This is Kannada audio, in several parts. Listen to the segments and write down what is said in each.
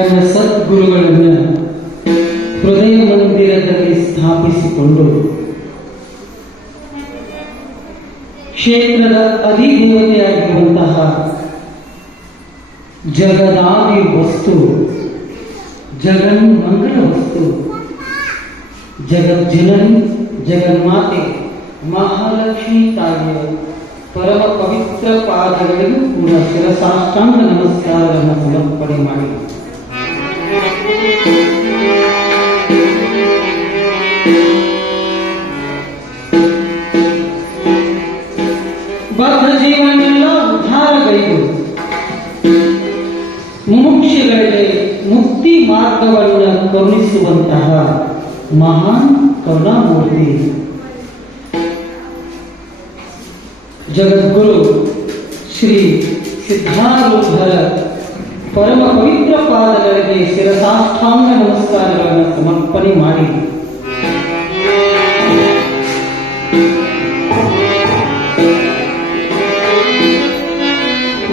ಎಂಬ ಸದ್ಗುರುಗಳನ್ನು ಹೃದಯ ಮಂದಿರದಲ್ಲಿ ಸ್ಥಾಪಿಸಿಕೊಂಡು ಕ್ಷೇತ್ರದ ಅಧಿದೇವತೆಯಾಗಿರುವಂತಹ ಜಗದಾದಿ ವಸ್ತು, ಜಗನ್ಮಂಗಲ ವಸ್ತು, ಜಗಜ್ಜನನಿ ಜಗನ್ಮಾತೆ ಮಹಾಲಕ್ಷ್ಮೀ ತಾಯಿಯ ಪರಮ ಪವಿತ್ರ ಪಾದಗಳಿಗೂ ಕೂಡ ಶಿರಸಾಷ್ಟಾಂಗ ನಮಸ್ಕಾರವನ್ನು ಸಮರ್ಪಣೆ ಮಾಡಿ ಬದ್ಧ ಜೀವನೆಲ್ಲ ಉದ್ಧಾರಗಳಿಗೂ ಮುಮುಕ್ಷುಗಳಿಗೆ ಮುಕ್ತಿ ಮಾರ್ಗವನ್ನು ಕರುಣಿಸುವಂತಹ ಮಹಾನ್ ಕರುಣಾಮೂರ್ತಿ ಜಗದ್ಗುರು ಶ್ರೀ ಸಿದ್ಧಾರೂಢರ ಪರಮ ಪವಿತ್ರ ಪಾದಗಳಿಗೆ ಶಿರಸಾಷ್ಟಾಂಗ ನಮಸ್ಕಾರಗಳನ್ನು ಸಮರ್ಪಣೆ ಮಾಡಿ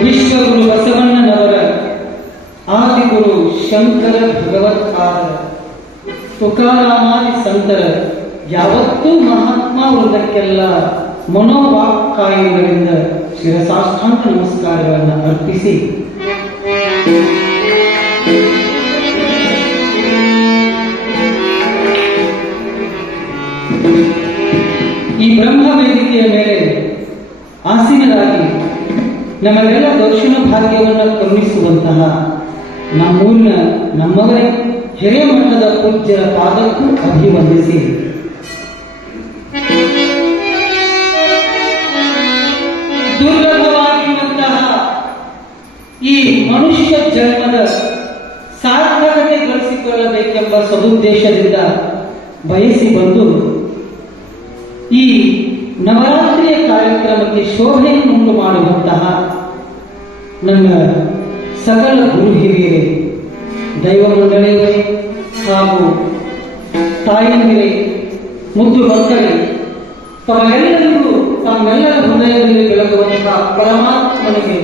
ವಿಶ್ವಗುರು ಬಸವಣ್ಣನವರ ಆದಿಗುರು ಶಂಕರ ಭಗವತ್ಪಾದರ ತುಕಾರಾಮಾದಿ ಸಂತರ ಯಾವತ್ತೂ ಮಹಾತ್ಮ ವೃಂದಕ್ಕೆಲ್ಲ ಮನೋವಾಕ್ಕಾಯಗಳಿಂದ ಶಿರಸಾಷ್ಟಾಂಗ ನಮಸ್ಕಾರಗಳನ್ನು ಅರ್ಪಿಸಿ ಈ ಬ್ರಹ್ಮ ವೇದಿಕೆಯ ಮೇಲೆ ಆಸೀನರಾಗಿ ನಮಗೆಲ್ಲ ದಕ್ಷಿಣ ಭಾಗ್ಯವನ್ನು ಕರುಣಿಸುವಂತಹ ನಮ್ಮೂರಿನ ನಮ್ಮವರೇ ಹಿರೇಮಠದ ಪೂಜ್ಯರ ಪಾದಕ್ಕೂ ಅಭಿವಂದಿಸಿ ದುರ್ಲಭವಾಗಿರುವಂತಹ ಈ ಮನುಷ್ಯ ಜನ್ಮದ ಸಾರ್ಥಕತೆ ಗಳಿಸಿಕೊಳ್ಳಬೇಕೆಂಬ ಸದುದ್ದೇಶದಿಂದ ಬಯಸಿ ಬಂದು ಈ ನವರಾತ್ರಿಯ ಕಾರ್ಯಕ್ರಮಕ್ಕೆ ಶೋಭೆಯನ್ನುಂಟು ಮಾಡುವಂತಹ ನನ್ನ ಸಕಲ ಗುರು ಹಿರಿಯರೇ, ದೈವ ಮಂಡಳಿಯವರೇ ಹಾಗೂ ತಾಯಂದಿರೇ, ಮುದ್ದು ಮಕ್ಕಳೇ, ತಮ್ಮೆಲ್ಲರಿಗೂ ತಮ್ಮೆಲ್ಲರ ಹೃದಯದಲ್ಲಿ ಬೆಳಗುವಂತಹ ಪರಮಾತ್ಮನಿಗೆ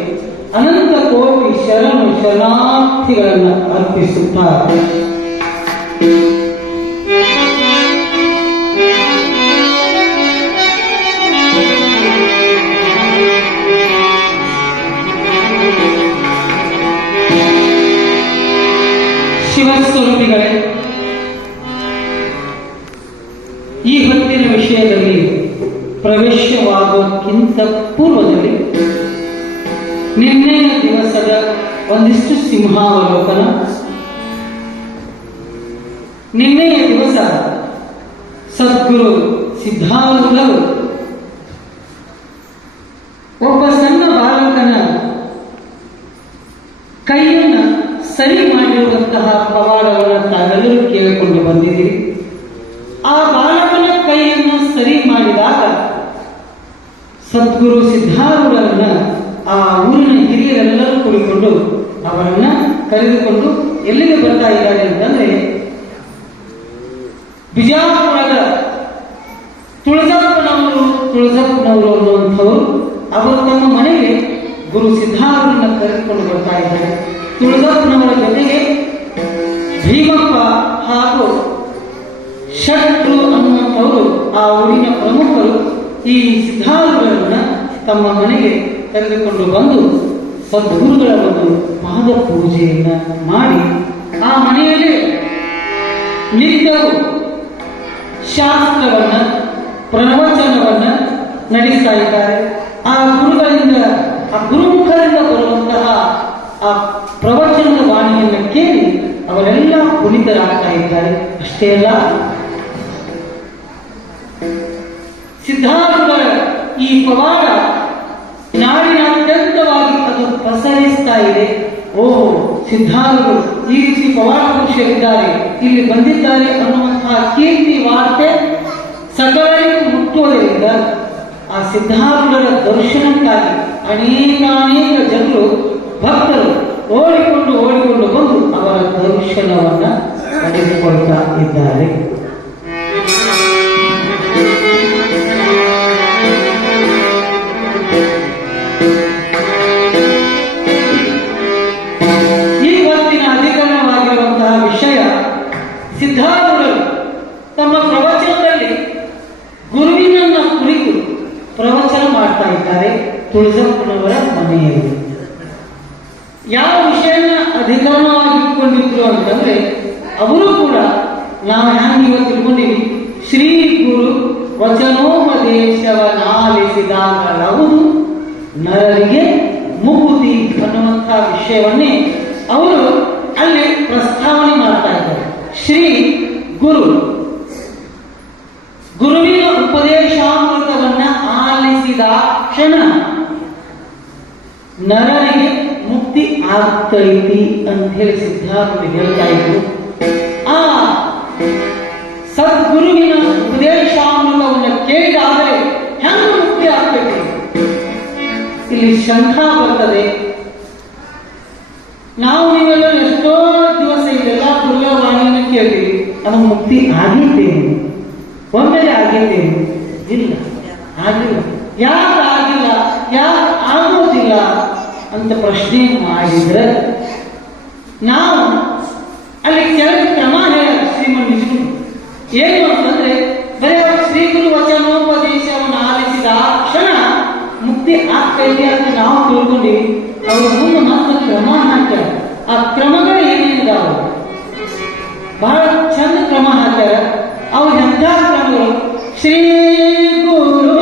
ಅನಂತ ಕೋಟಿ ಶರಣಾರ್ಥಿಗಳನ್ನು ಅರ್ಪಿಸುತ್ತಾ ಶಿವಸ್ವರೂಪಿಗಳೇ, ಈ ಹೊತ್ತಿನ ವಿಷಯದಲ್ಲಿ ಪ್ರವೇಶವಾಗುವುದಕ್ಕಿಂತ ಪೂರ್ವದಲ್ಲಿ ನಿನ್ನೆಯ ದಿವಸದ ಒಂದಿಷ್ಟು ಸಿಂಹಾವಲೋಕನ. ನಿನ್ನೆಯ ದಿವಸ ಸದ್ಗುರು ಸಿದ್ಧಾರೂಢರು ಒಬ್ಬ ಸಣ್ಣ ಬಾಲಕನ ಕೈಯನ್ನು ಸರಿ ಮಾಡಿರುವಂತಹ ಪವಾಡವನ್ನು ತಾವೆಲ್ಲರೂ ಕೇಳಿಕೊಂಡು ಬಂದಿದ್ದೀರಿ. ಆ ಬಾಲಕನ ಕೈಯನ್ನು ಸರಿ ಮಾಡಿದಾಗ ಸದ್ಗುರು ಸಿದ್ಧಾರೂಢರನ್ನ ಆ ಊರಿನ ಹಿರಿಯರೆಲ್ಲರೂ ಕೂಡಿಕೊಂಡು ಅವರನ್ನ ಕರೆದುಕೊಂಡು ಎಲ್ಲಿಗೆ ಬರ್ತಾ ಇದ್ದಾರೆ ಅಂತಂದ್ರೆ ಬಿಜಾಪುರದ ತುಳಜಪ್ಪನವರು ಅನ್ನುವಂಥವರು ಅವರು ತಮ್ಮ ಮನೆಗೆ ಗುರು ಸಿದ್ಧಾರೂಢರನ್ನ ಕರೆದುಕೊಂಡು ಬರ್ತಾ ಇದ್ದಾರೆ. ತುಳಜಪ್ಪನವರ ಜೊತೆಗೆ ಭೀಮಪ್ಪ ಹಾಗೂ ಶಟ್ರು ಅನ್ನುವಂಥವರು ಆ ಊರಿನ ಪ್ರಮುಖರು ಈ ಸಿದ್ಧಾರೂಢರನ್ನ ತಮ್ಮ ಮನೆಗೆ ಕರೆದುಕೊಂಡು ಬಂದು ಸದ್ಗುರುಗಳ ಒಂದು ಪಾದ ಪೂಜೆಯನ್ನ ಮಾಡಿ ಆ ಮನೆಯಲ್ಲಿ ನಿತ್ಯವೂ ಶಾಸ್ತ್ರವನ್ನ ಪ್ರವಚನವನ್ನ ನಡೆಸ್ತಾ ಇದ್ದಾರೆ. ಆ ಗುರುಗಳಿಂದ ಆ ಗುರುಮುಖರಿಂದ ಬರುವಂತಹ ಆ ಪ್ರವಚನದ ವಾಣಿಯನ್ನು ಕೇಳಿ ಅವರೆಲ್ಲ ಪುನೀತರಾಗ್ತಾ ಇದ್ದಾರೆ. ಅಷ್ಟೇ ಅಲ್ಲ, ಸಿದ್ಧಾರೂಢರ ಈ ಪವಾಡ ನಾಡಿನಾದ್ಯಂತವಾಗಿ ಅದು ಪಸರಿಸ್ತಾ ಇದೆ. ಓಹೋ, ಸಿದ್ಧಾರೂಢರು ಈ ರೀತಿ ಪವಾಡ ಪುರುಷರಿದ್ದಾರೆ, ಇಲ್ಲಿ ಬಂದಿದ್ದಾರೆ ಅನ್ನುವಂತಹ ಕೀರ್ತಿ ವಾರ್ತೆ ಸಕಲರಿಗೂ ಮುಟ್ಟುವುದರಿಂದ ಆ ಸಿದ್ಧಾರೂಢರ ದರ್ಶನಕ್ಕಾಗಿ ಅನೇಕ ಜನರು ಭಕ್ತರು ಓಡಿಕೊಂಡು ಬಂದು ಅವರ ದರ್ಶನವನ್ನ ಪಡೆದುಕೊಳ್ತಾ ಇದ್ದಾರೆ. ಈ ಹೊತ್ತಿನ ಅಧಿಕರಣವಾಗಿ ಇದ್ರು ಅಂತಂದ್ರೆ ಅವರು ಕೂಡ ನಾವು ಹ್ಯಾಂಗ ಇವತ್ತು ತಿಳ್ಕೊಂಡಿವಿ, ಶ್ರೀ ಗುರು ವಚನೋಪದೇಶವನ್ನಾಲಿಸಿದಾಗಲವರು ನರರಿಗೆ ಮುಕುತಿ ಅನ್ನುವಂಥ ವಿಷಯವನ್ನೇ ಅವರು ಅಲ್ಲಿ ಪ್ರಸ್ತಾವನೆ ಮಾಡ್ತಾ ಇದ್ದಾರೆ. ಶ್ರೀ ಗುರುವಿನ ಉಪದೇಶಾಮೃತವನ್ನ ಆಲಿಸಿದ ಕ್ಷಣ ನರರಿಗೆ ಮುಕ್ತಿ ಆಗ್ತೈತಿ ಅಂತ ಹೇಳಿ ಸಿದ್ಧಾರ್ಥರು ಹೇಳ್ತಾ ಇದ್ರು. ಆ ಸದ್ಗುರುವಿನ ಉಪದೇಶಾಮೃತವನ್ನು ಕೇಳಿದಾದರೆ ಹೆಂಗ ಮುಕ್ತಿ ಆಗ್ತೈತಿ? ಇಲ್ಲಿ ಶಂಕಾ ಬರ್ತದೆ. ನಾವು ನೀವೆಲ್ಲ ಎಷ್ಟೋ ದಿವಸ ಇದೆಲ್ಲ ಗುರುವಾಣಿಯನ್ನು ಕೇಳ್ತೀವಿ, ಅದು ಮುಕ್ತಿ ಆಗಿದ್ದೇನೆ, ಒಮ್ಮೆಲೆ ಆಗಿದ್ದೇನೆ? ಇಲ್ಲ, ಆಗಿಲ್ಲ. ಯಾಕೆ ಆಗಿಲ್ಲ, ಯಾಕೆ ಆಗೋದಿಲ್ಲ ಅಂತ ಪ್ರಶ್ನೆ ಮಾಡಿದ್ರೆ ನಾವು ಅಲ್ಲಿ ಕೆಲವು ಕ್ರಮ ಹೇಳ ಶ್ರೀಮನ್ ವಿಷ್ಣು ಏನು ಅಂತಂದ್ರೆ, ಬರೀ ಶ್ರೀ ಗುರು ವಚನೋಪದೇಶವನ್ನು ಆಲಿಸಿದ ಕ್ಷಣ ಮುಕ್ತಿ ಆಗ್ತೈತಿ ಅಂತ ನಾವು ತಿಳ್ಕೊಂಡಿವಿ. ಅವರು ಮುಂದೆ ಮಾತ್ರ ಕ್ರಮ ಹಾಕ್ಯಾರ. ಆ ಕ್ರಮಗಳು ಏನೇನಿದಾವೆ ಬಹಳ ಚಂದ ಕ್ರಮ ಹಾಕ್ಯಾರ. ಅವ್ರು ಎಂಥ ಕ್ರಮಗಳು? ಶ್ರೀ ಗುರು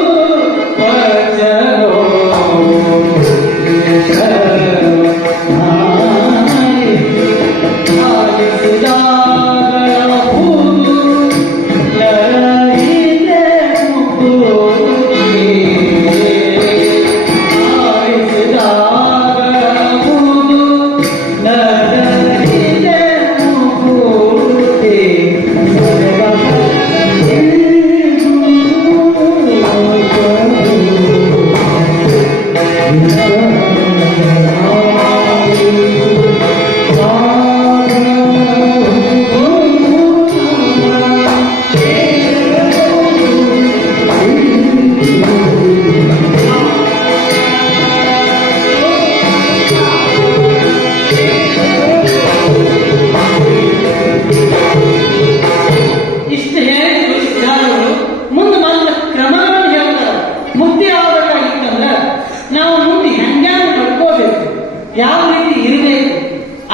ಯಾವ ರೀತಿ ಇರಬೇಕು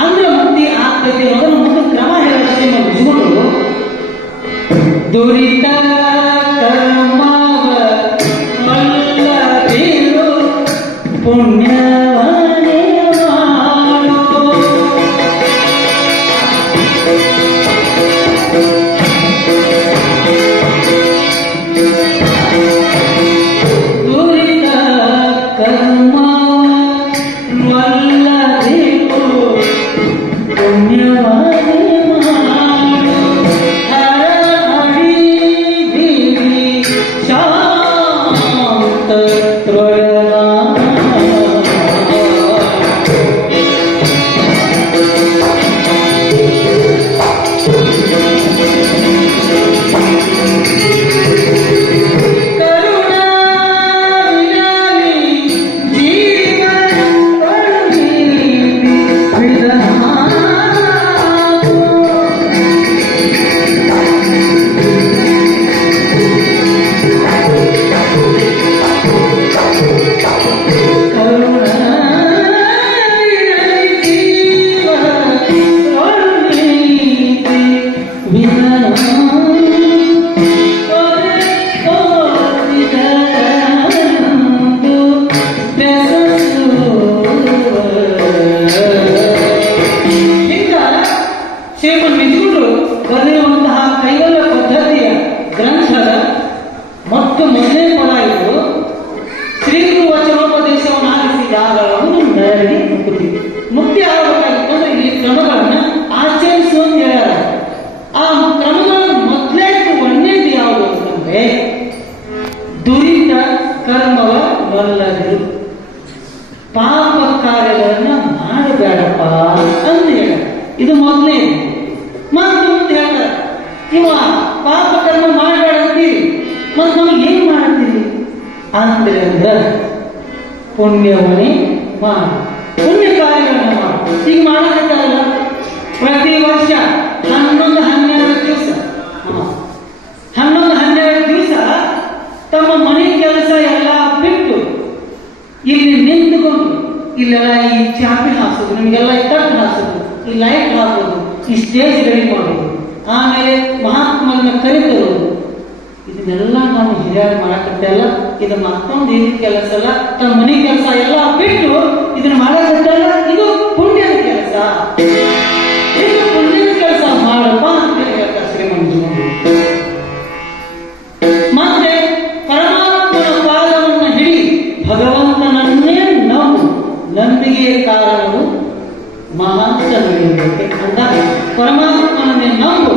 ಅಂದ್ರೆ ಮುಕ್ತಿ ಆಗ್ತೈತಿ ಅನ್ನೋದನ್ನು ಮುಂದೆ ಕ್ರಮ ಹೇಳಷ್ಟೇ ಮುಗಿಸ್ಕೊಂಡು, ದುರಿತ ಕರ್ಮವ ಮಲ್ಲದಿರು ಪುಣ್ಯವನೇ ಮಾಡು, ದುರಿತ ಕರ್ಮ ಬರೆಯುವಂತಹ ಕೈವಲ್ಯ ಪದ್ಧತಿಯ ಗ್ರಂಥದ ಮತ್ತು ಮೊದಲನೇ ಪದ ಇದು. ಶ್ರೀ ಗುರು ವಚನೋಪದೇಶವನ್ನು ಆಲಿಸಿದಾಗಲೂ ನರರಿಗೆ ಮುಕ್ತಿ ಆಗಬೇಕಾಗಿತ್ತು ಅಂದ್ರೆ ಈ ಕ್ರಮಗಳನ್ನ ಆಚರಿಸು ಅಂತ ಹೇಳ್ಯಾರ. ಆ ಕ್ರಮಗಳ ಮೊದಲೇ ಒಂದೇದು ಯಾವುದು ಅಂತಂದ್ರೆ, ದುರಿತ ಕರ್ಮವ ವಲ್ಲದಿರು, ಪಾಪ ಕಾರ್ಯಗಳನ್ನ ಮಾಡಬೇಡಪ್ಪ ಅಂತ ಹೇಳ. ಇದು ಮೊದಲನೇ. ಮತ್ತೆ ಮುಂದೆ ಹೇಳ್ತಾರೆ, ಇವ ಪಾಪ ಕರ್ಮ ಮಾಡಬೇಡ ಅಂತೀರಿ, ಮತ್ತೆ ನಮಗೆ ಏನ್ ಮಾಡ್ತೀರಿ ಅಂದ್ರೆ ಪುಣ್ಯವನ್ನೇ ಮಾಡು, ಪುಣ್ಯ ಕಾರ್ಯಗಳನ್ನ ಮಾಡು. ಈಗ ಮಾಡಕತ್ತಾರಲ್ಲ, ಪ್ರತಿ ವರ್ಷ 11-12 ದಿವಸ 11-12 ದಿವಸ ತಮ್ಮ ಮನೆ ಕೆಲಸ ಎಲ್ಲ ಬಿಟ್ಟು ಇಲ್ಲಿ ನಿಂತುಕೊಂಡು ಇಲ್ಲೆಲ್ಲ ಈ ಚಾಪಿ ಹಾಕೋದು, ನಿಮಗೆಲ್ಲ ತಟ್ಟು ಹಾಕೋದು, ಈ ಲೈಟ್ ಹಾಕೋದು, ಈ ಸ್ಟೇಜ್ಗಳಿಗೆ ಮಾಡೋದು, ಆಮೇಲೆ ಮಹಾತ್ಮರನ್ನ ಕರೆತರು, ಇದನ್ನೆಲ್ಲ ನಾವು ಹಿರಿಯರು ಮಾಡಕತ್ತಲ್ಲ. ಇದು ಮತ್ತೊಂದು ಏನು ಕೆಲಸ ಅಲ್ಲ, ತಮ್ಮ ಮನೆ ಕೆಲಸ ಎಲ್ಲ ಬಿಟ್ಟು ಇದನ್ನ ಮಾಡಕತ್ತಲ್ಲ. ಇದು ಪುಣ್ಯದ ಕೆಲಸ, ಇದು ಪುಣ್ಯದ ಕೆಲಸ ಮಾಡಪ್ಪ ಅಂತ ಹೇಳ್ತಾರೆ ಶ್ರೀಮಂತರು. ಮತ್ತೆ ಪರಮಾತ್ಮನ ಪಾದವನ್ನು ಹಿಡಿ, ಭಗವಂತನನ್ನೇ ನಾವು ನಂಬಿಕೆಯ ಕಾರಣವು ಮಹಾಂತ ನಡೆಯುವುದಕ್ಕೆ ಅಂದಾಗ ಪರಮಾತ್ಮನನ್ನೇ ನಂಬು.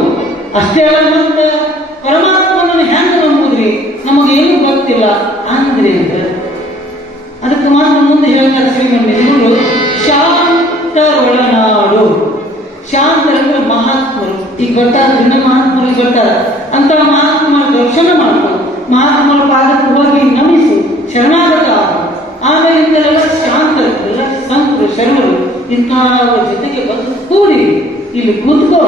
ಅಷ್ಟೇ ಅಲ್ಲ, ಮತ್ತೆ ಪರಮಾತ್ಮನನ್ನು ಹೆಂಗೆ ನಂಬುದ್ರಿ, ನಮಗೇನು ಗೊತ್ತಿಲ್ಲ ಅಂದ್ರೆ ಅದಕ್ಕೆ ಮಾತ್ರ ಮುಂದೆ ಹೇಳ್ತಾರೆ ಶ್ರೀಮಂತರು, ಶಾಂತ ಒಳನಾಡು. ಶಾಂತರಂದ್ರೆ ಮಹಾತ್ಮರು. ಈಗ ಬರ್ತಾರೆ, ದಿನ ಮಹಾತ್ಮರಿಗೆ ಬರ್ತಾರೆ ಅಂತ ಮಹಾತ್ಮರ ದರ್ಶನ ಮಾಡ್ತಾರೆ, ಮಹಾತ್ಮರ ಪಾದಕ್ಕೆ ಹೋಗಿ ನಮಿಸು, ಶರಣಾಗತ. ಆಮೇಲೆ ಇಂಥೆಲ್ಲ ಶಾಂತರು, ಎಲ್ಲ ಸಂತರು, ಶರಣರು ಇಂಥವ್ರ ಜೊತೆಗೆ ಬಂದು ಕೂಡಿ ಇಲ್ಲಿ ಕೂತ್ಕೋ.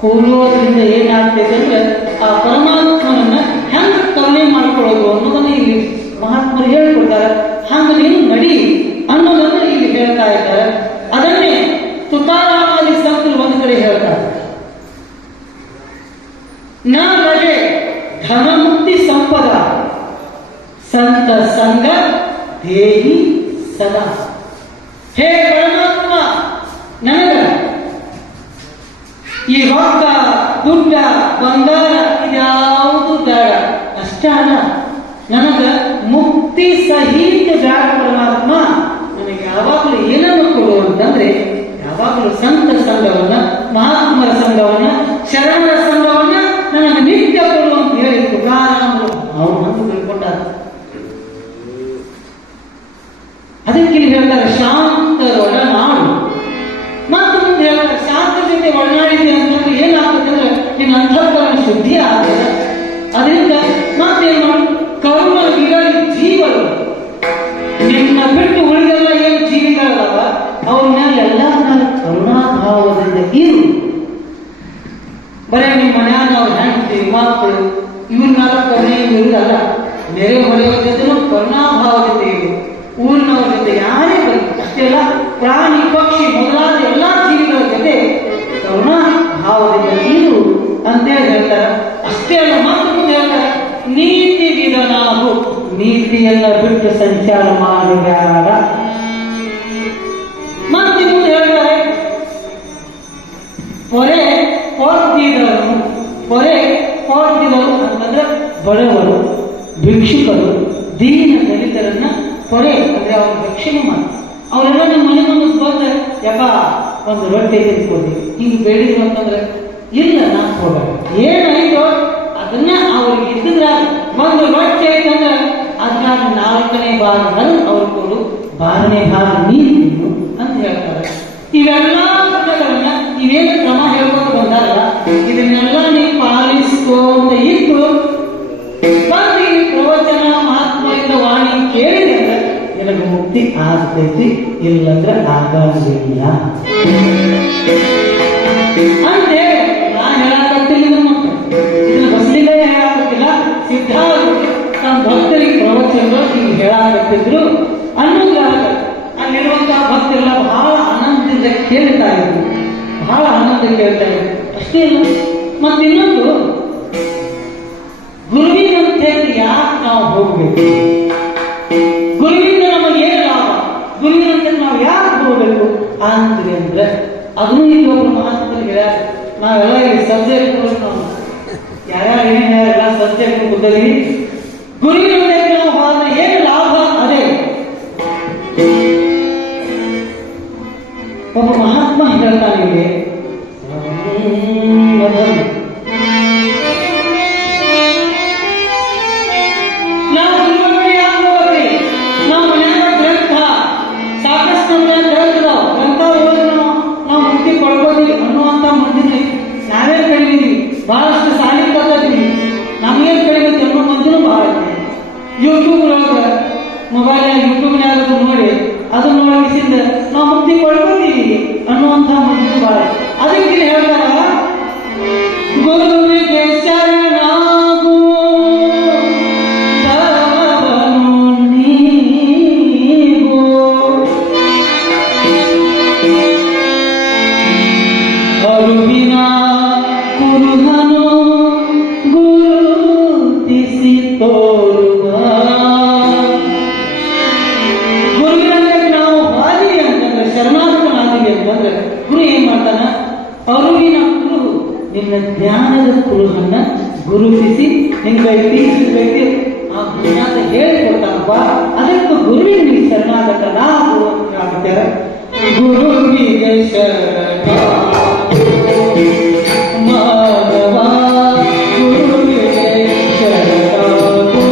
ಕೂಡುವುದರಿಂದ ಏನಾಗ್ತೈತೆ ಅಂದ್ರೆ ಆ ಪರಮಾತ್ಮನನ್ನ ಹೆಂಗ ಕರುಣೆ ಮಾಡ್ಕೊಳ್ಳೋದು ಅನ್ನೋದನ್ನ ಇಲ್ಲಿ ಮಹಾತ್ಮರು ಹೇಳ್ಕೊಡ್ತಾರೆ. ಹಂಗ ನೀನು ನಡಿ ಅನ್ನೋದನ್ನ ಇಲ್ಲಿ ಹೇಳ್ತಾ ಇದ್ದಾರೆ. ಅದನ್ನೇ ತುಕಾರಾಮಾದಿ ಸಂತರು ಒಂದು ಕಡೆ ಹೇಳ್ತಾರೆ, ನ ಬಗೆ ಧನ ಮುಕ್ತಿ ಸಂಪದ ಸಂತ ಸಂಗ ದೇಹಿ ಸದಾ. ಹೇ ಪರಮಾತ್ಮ, ನನಗ ಈ ರೊಕ್ಕ ದುಡ್ಡ ಬಂಗಾರ ಇದ್ಯಾವುದು ಬೇಡ, ಅಷ್ಟ ಅಲ್ಲ, ನನಗ ಮುಕ್ತಿ ಸಹಿತ ಬೇಡ ಪರಮಾತ್ಮ. ನನಗೆ ಯಾವಾಗಲೂ ಏನನ್ನು ಕೊಡು ಅಂತಂದ್ರೆ ಯಾವಾಗಲೂ ಸಂತ ಸಂಘವನ್ನ, ಮಹಾತ್ಮರ ಸಂಘವನ್ನ, ಶರಣರ ಸಂಘವನ್ನ ನನಗೆ ನಿತ್ಯ ಕೊಡು ಅಂತ ಹೇಳಿ ತುಕಾರಾಮರು ಅವ್ರು ನಮ್ಗೆ ತಿಳ್ಕೊಂಡಾರ. ಅದಕ್ಕೆ ಇಲ್ಲಿ ಹೇಳ್ತಾರೆ ಶಾಂತರೊಡನಾಡು. ಮತ್ತು ಮುಂದೆ ಹೇಳ್ತಾರೆ ಶಾಂತ ಜೊತೆ ಒಡನಾಡಿದೆ ಅಂತಂದ್ರೆ ಏನಾಗ್ತದೆ ಅಂದ್ರೆ ನಿನ್ನ ಅಂತಃಕರಣ ಶುದ್ಧಿ ಆಗ್ತದೆ. ಅದರಿಂದ ಮತ್ತೇನು ಮಾಡಿ ಕರುಣ ವಿರಲಿ ಜೀವರು ನಿನ್ನ ಬಿಟ್ಟು ಉಳಿದೆಲ್ಲ ಏನು ಜೀವಿಗಳವ ಅವ್ರ ಮೇಲೆ ಎಲ್ಲ ಕರುಣಾಭಾವದಿಂದ ಇರು. ಬರೀ ನಿಮ್ಮ ಮನ್ಯಾಗ ಅವ್ರ ಹೆಂಡತಿ ಮಕ್ಕಳು ಇವ್ರನ್ನೆಲ್ಲ ಕರುಣೆ ಇರುವುದಲ್ಲ, ನೆರೆ ಹೊರೆಯವ್ರ ಜೊತೆ ಕರುಣಾಭಾವದಿಂದ ಇರು. ಊರಿನವ್ರ ಜೊತೆ ಯಾರೇ ಬರಲಿ ಅಷ್ಟೇ ಅಲ್ಲ, ಪ್ರಾಣಿ ಪಕ್ಷಿ ಮೊದಲಾದ ಎಲ್ಲಾ ಜೀವಿಗಳ ಜೊತೆ ಕರುಣಾ ಭಾವದಿಂದ ಇರು ಅಂತೇಳಿ ಹೇಳ್ತಾರೆ. ಅಷ್ಟೇ ಅಲ್ಲ, ಮಾತ್ರ ಮುಂದೆ ಹೇಳ್ತಾರೆ ನೀತಿ ವಿಧಾನವು, ನೀತಿಯೆಲ್ಲ ಬಿಟ್ಟು ಸಂಚಾರ ಮಾಡಬೇಡ. ಮತ್ತೆ ಮುಂದೆ ಹೇಳ್ತಾರೆ ಪೊರೆ ಪೋರ್ತಿದರು. ಪೊರೆ ಪೋರ್ತಿದರು ಅಂತಂದ್ರೆ ಬಡವರು, ಭಿಕ್ಷುಕರು, ದೀನ ದಲಿತರನ್ನ ಪೊರೆ ಅಂದ್ರೆ ಅವ್ರ ರಕ್ಷಣೆ ಮಾಡಿ. ಅವರೆಲ್ಲ ನಮ್ಮ ಮನೆ ಮುಂದೆ ಬಂದ್ರೆ ಯಾಕ ಒಂದು ರೊಟ್ಟಿ ತಿನ್ಕೋದಿ ಹಿಂಗೆ ಬೇಡಿದ್ರು ಅಂತಂದ್ರೆ ಇಲ್ಲ ನಾನು ಹೋಗಲ್ಲ, ಏನಾಯ್ತು ಅದನ್ನ ಅವ್ರಿಗೆ ಇದ್ದಿದ್ರ ಒಂದು ರೊಟ್ಟಿ ಐತಂದ್ರೆ ಅದನ್ನ 4ನೇ ಭಾಗ ಅವ್ರು ಕೊಡು, 12ನೇ ಭಾಗ ನೀನು ತಿನ್ನು ಅಂತ ಹೇಳ್ತಾರೆ. ಇವೆಲ್ಲ ಪುಸ್ತಕಗಳನ್ನ ಇವೇನು ಕ್ರಮ ಹೇಳ್ಕೊಂಡು ಬಂದಾರಲ್ಲ ಇದನ್ನೆಲ್ಲ ನೀವು ಪಾಲಿಸ್ಕೋ ಅಂತ ಇಟ್ಟು ಬಂದು ಈ ಪ್ರವಚನ ಮಹಾತ್ಮರಿಂದ ವಾಣಿ ಕೇಳಿದೆ ಅಂದ್ರೆ ನಿನಗೆ ಮುಕ್ತಿ ಆಗ್ತೈತಿ, ಇಲ್ಲಂದ್ರೆ ಆಗೋದಿಲ್ಲ ಅಂದ್ರೆ ನಾನು ಹೇಳಾಕತ್ತಿಲ್ಲ. ಇದನ್ನ ಬಸ್ಲಿಗೆ ಹೇಳಾಕತ್ತಿಲ್ಲ, ಸಿದ್ಧಾರ್ಥಕ್ಕೆ ತಮ್ಮ ಭಕ್ತರಿಗೆ ಪ್ರವಚನಗಳು ಹಿಂಗೆ ಹೇಳಾಕತ್ತಿದ್ರು ಅನ್ನೋದು. ಅಲ್ಲಿರುವಂತಹ ಭಕ್ತರೆಲ್ಲ ಬಹಳ ಆನಂದದಿಂದ ಕೇಳ್ತಾ ಇದ್ರು, ಬಹಳ ಆನಂದ ಕೇಳ್ತಾ ಇದ್ರು. ಅಷ್ಟೇ ಇಲ್ಲ, ಮತ್ತಿನ್ನೊಂದು ಗುರುವಿನಂತ ಹೇಳಿ ಯಾಕೆ ನಾವು ಹೋಗ್ಬೇಕು, ಗುರುವಿಂದ ನಮಗೆ ಏನು ಲಾಭ, ಗುರುವಿನಂತೆ ನಾವು ಯಾಕೆ ಹೋಗ್ಬೇಕು ಅಂತೀವಿ ಅಂದ್ರೆ ಅದನ್ನು ಇಲ್ಲಿ ಒಬ್ಬರು ಮಹಾತ್ಮರಿಗೆ ಹೇಳ್ಯಾರ. ನಾವೆಲ್ಲ ಈ ಸಬ್ಜೆಕ್ಟ್ ನಾವು ಯಾರ್ಯಾರು ಏನ್ ಎಲ್ಲ ಸಬ್ಜೆಕ್ಟ್ ಗೊತ್ತದೀವಿ. ಗುರುವಿನಂತೆ ನಾವು ಹೋದ್ರೆ ಏನು ಲಾಭ, ಅದೇ ಒಬ್ಬ ಮಹಾತ್ಮ ಹೇಳ್ತಾನೆ ಇಲ್ಲಿ, ನಾವು ಗುರುಗಳು ಯಾಕೆ ಹೋಗ್ರಿ, ನಾವು ಮನ್ಯಾಗ ಗ್ರಂಥ ಸಾಕಷ್ಟು ಗ್ರಂಥ ಓದಿ ನಾವು ಮುಕ್ತಿ ಪಡ್ಕೋತೀವಿ ಅನ್ನುವಂತ ಮಂದಿನ ನಾವೇನ್ ಕಡಿದೀವಿ, ಬಹಳಷ್ಟು ಸಾಲಿ ಕಲಿತೀವಿ, ನಮ್ಗೇನ್ ಕಡಿಬೇಕು ಅನ್ನೋ ಮಂದಿನೂ ಬಹಳ ಇದೆ. ಯೂಟ್ಯೂಬ್ ಒಳಗೆ ಮೊಬೈಲ್ ಯೂಟ್ಯೂಬ್ನಾಗ ನೋಡಿ ಅದನ್ನ ನೋಡಿಸಿಂದ ನಾವು ಮುಕ್ತಿ ಪಡ್ಕೋತೀವಿ ಅನ್ನುವಂಥ ಮಂದಿನೂ ಬಹಳ ಅರುವಿನ ಕುರುಹನು ಗುರುತಿಸಿ ತೋರುವ ಗುರುವಿನಲ್ಲಿ ನಾವು ಹಾದಿವಿ ಅಂತಂದ್ರೆ ಶರಣಾಗತನಾದಿವಿ ಅಂತಂದ್ರೆ ಗುರು ಏನ್ ಮಾಡ್ತಾನ? ಅರುವಿನ ಕುರುಹು ನಿನ್ನ ಜ್ಞಾನದ ಕುರುಹನ್ನ ಗುರುತಿಸಿ ನಿನ್ಗೆ ಬೀಸಿದ ವ್ಯಕ್ತಿ ಆ ಜ್ಞಾನ ಹೇಳಿಕೊಡ್ತಾನಪ್ಪ. ಅದಕ್ಕೆ ಗುರುವಿನ ನೀ ಶರಣಾಗತನಾಗು ಅಂತ ಹೇಳ್ತಾರೆ. ಗುರುವಿಗೆ ಶರಣ ಮಾಧವ, ಗುರುವಿಗೆ ಶರಣಾಗು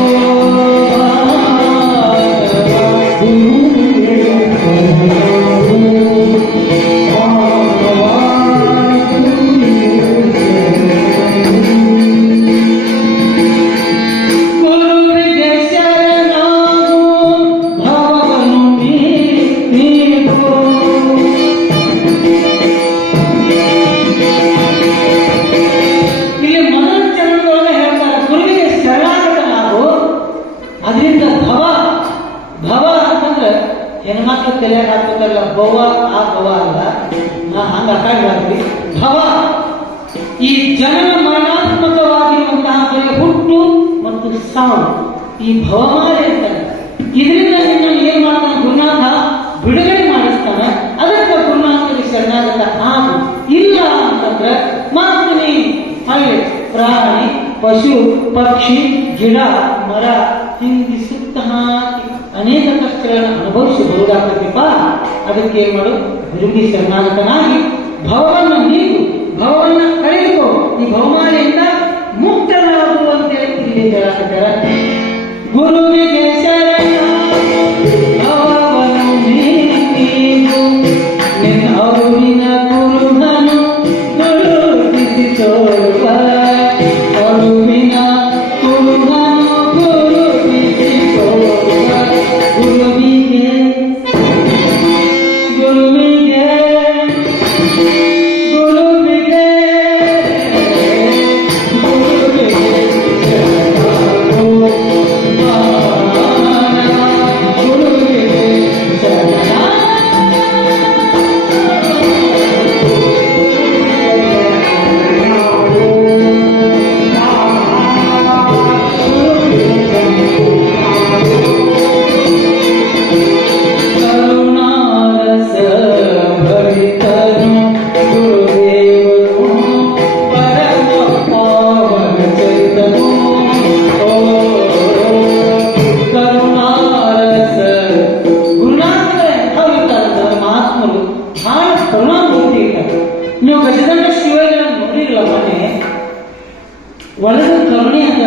ಹೆಣ್ಮಕ್ಳು ತಲೆಯಾಗ ಹಾಕ್ಬೇಕಲ್ಲ, ಭವ ಆ ಭವ ಅಲ್ಲ, ನಾ ಹಂಗ ಅಕಾಡಿ ಭವ ಈ ಜನನ ಮರಣಾತ್ಮಕವಾಗಿರುವಂತಹ ಬರೀ ಹುಟ್ಟು ಮತ್ತು ಸಾವು, ಈ ಭವಮಾನ ಇರ್ತಾನೆ. ಇದರಿಂದ ನಿನ್ನನ್ನು ಏನ್ ಮಾಡ್ತಾನೆ ಗುರುನಾಥ? ಬಿಡುಗಡೆ ಮಾಡಿಸ್ತಾನೆ. ಅದಕ್ಕೆ ಗುರುನಾಥನಿಗೆ ಶರಣಾಗತ ಆಗು. ಇಲ್ಲ ಅಂತಂದ್ರೆ ಮಾತ್ರ ನೀ ಹಳ್ಳಿ ಪ್ರಾಣಿ ಪಶು ಪಕ್ಷಿ ಗಿಡ ಮರ ಹಿಂದಿ ಸುತ್ತ ಹಾಕಿ ಅನೇಕ ಕಷ್ಟಗಳನ್ನು ಅನುಭವಿಸಿ ಬರುವುದಾಗ್ತದಪ್ಪ. ಅದಕ್ಕೆ ಏನ್ ಮಾಡು? ಗುರುವಿಗೆ ಶರಣಾಗತನಾಗಿ ಭವವನ್ನು ನೀಡು, ಭವವನ್ನು ಕಳೆದುಕೋ, ಈ ಭವಮಾನೆಯಿಂದ ಮುಕ್ತನಾಗುವಂತೆ ಇಲ್ಲಿ ಹೇಳಾಕತ್ತಾರೆ. ಗುರುವಿಗೆ ಶರಣ ಭವವನ್ನು ನೀಡು, ನಿನ್ನ ಅರುವಿನ ಕುರುಹನು ಗುರುತಿಸಿ ತೋರುವ, ಅರುವಿನ ಕುರುಹನು ಗುರುತಿಸಿ ತೋರುವ ಗುರುವಿಗೆ ಗುರುವಿಗೆ ಗುರುವಿಗೆ ನೀವು ಗಜದಂಡ ಶಿವಗಳನ್ನು ನೋಡಿರಲ್ಲ ಮನೆ ಒಳಗೆ ಕರುಣೆ ಅಂತ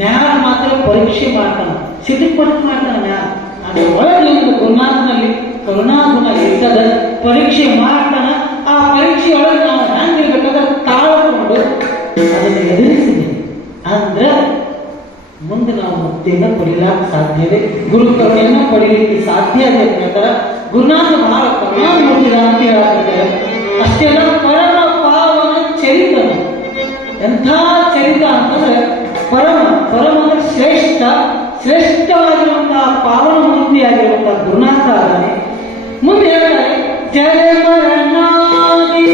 ನ್ಯಾಯ ಮಾತ್ರ ಪರೀಕ್ಷೆ ಮಾಡ್ತಾನ, ಸಿಟಿಗೆ ಪರೀಕ್ಷೆ ಮಾಡ್ತಾನ ನ್ಯಾಯ. ಅದ್ರ ಒಳಗೆ ಗುರುನಾಥನಲ್ಲಿ ಕರುಣಾಗುಣ ಇರ್ತದ, ಪರೀಕ್ಷೆ ಮಾಡ್ತಾನ. ಆ ಪರೀಕ್ಷೆ ಒಳಗೆ ನಾವು ಹೆಂಗಿರ್ಬೇಕಾದ್ರೆ ತಾಳ್ಕೊಂಡು ಅದನ್ನು ಎದುರಿಸಿದೆ ಅಂದ್ರೆ ಮುಂದೆ ನಾವು ಮುಕ್ತಿಯನ್ನು ಪಡಿಲಾಕ ಸಾಧ್ಯ ಇದೆ, ಗುರು ಕರುಣೆಯನ್ನು ಪಡೀಲಿಕ್ಕೆ ಸಾಧ್ಯ ಇದೆ ಅಂತ ಗುರುನಾಥ ಬಹಳ ಕರುಣಾ ಮೂರ್ತಿದ ಅಂತ ಹೇಳಾಕಿದ್ದಾರೆ. ಅಷ್ಟೇ ಅಲ್ಲ, ಪರಮ ಪಾವನ ಚರಿತ. ಎಂಥ ಚರಿತ ಅಂತಂದ್ರೆ ಪರಮ ಪರಮ ಅಂದ್ರೆ ಶ್ರೇಷ್ಠ, ಶ್ರೇಷ್ಠವಾಗಿರುವಂತಹ ಪಾವನ ಮೂರ್ತಿಯಾಗಿರುವಂತಹ ಗುರುನಾಥ ಆದಾನೆ. ಮುಂದೆ ಹೇಳ್ತಾರೆ, ಜಯ ಮರಣಾದಿ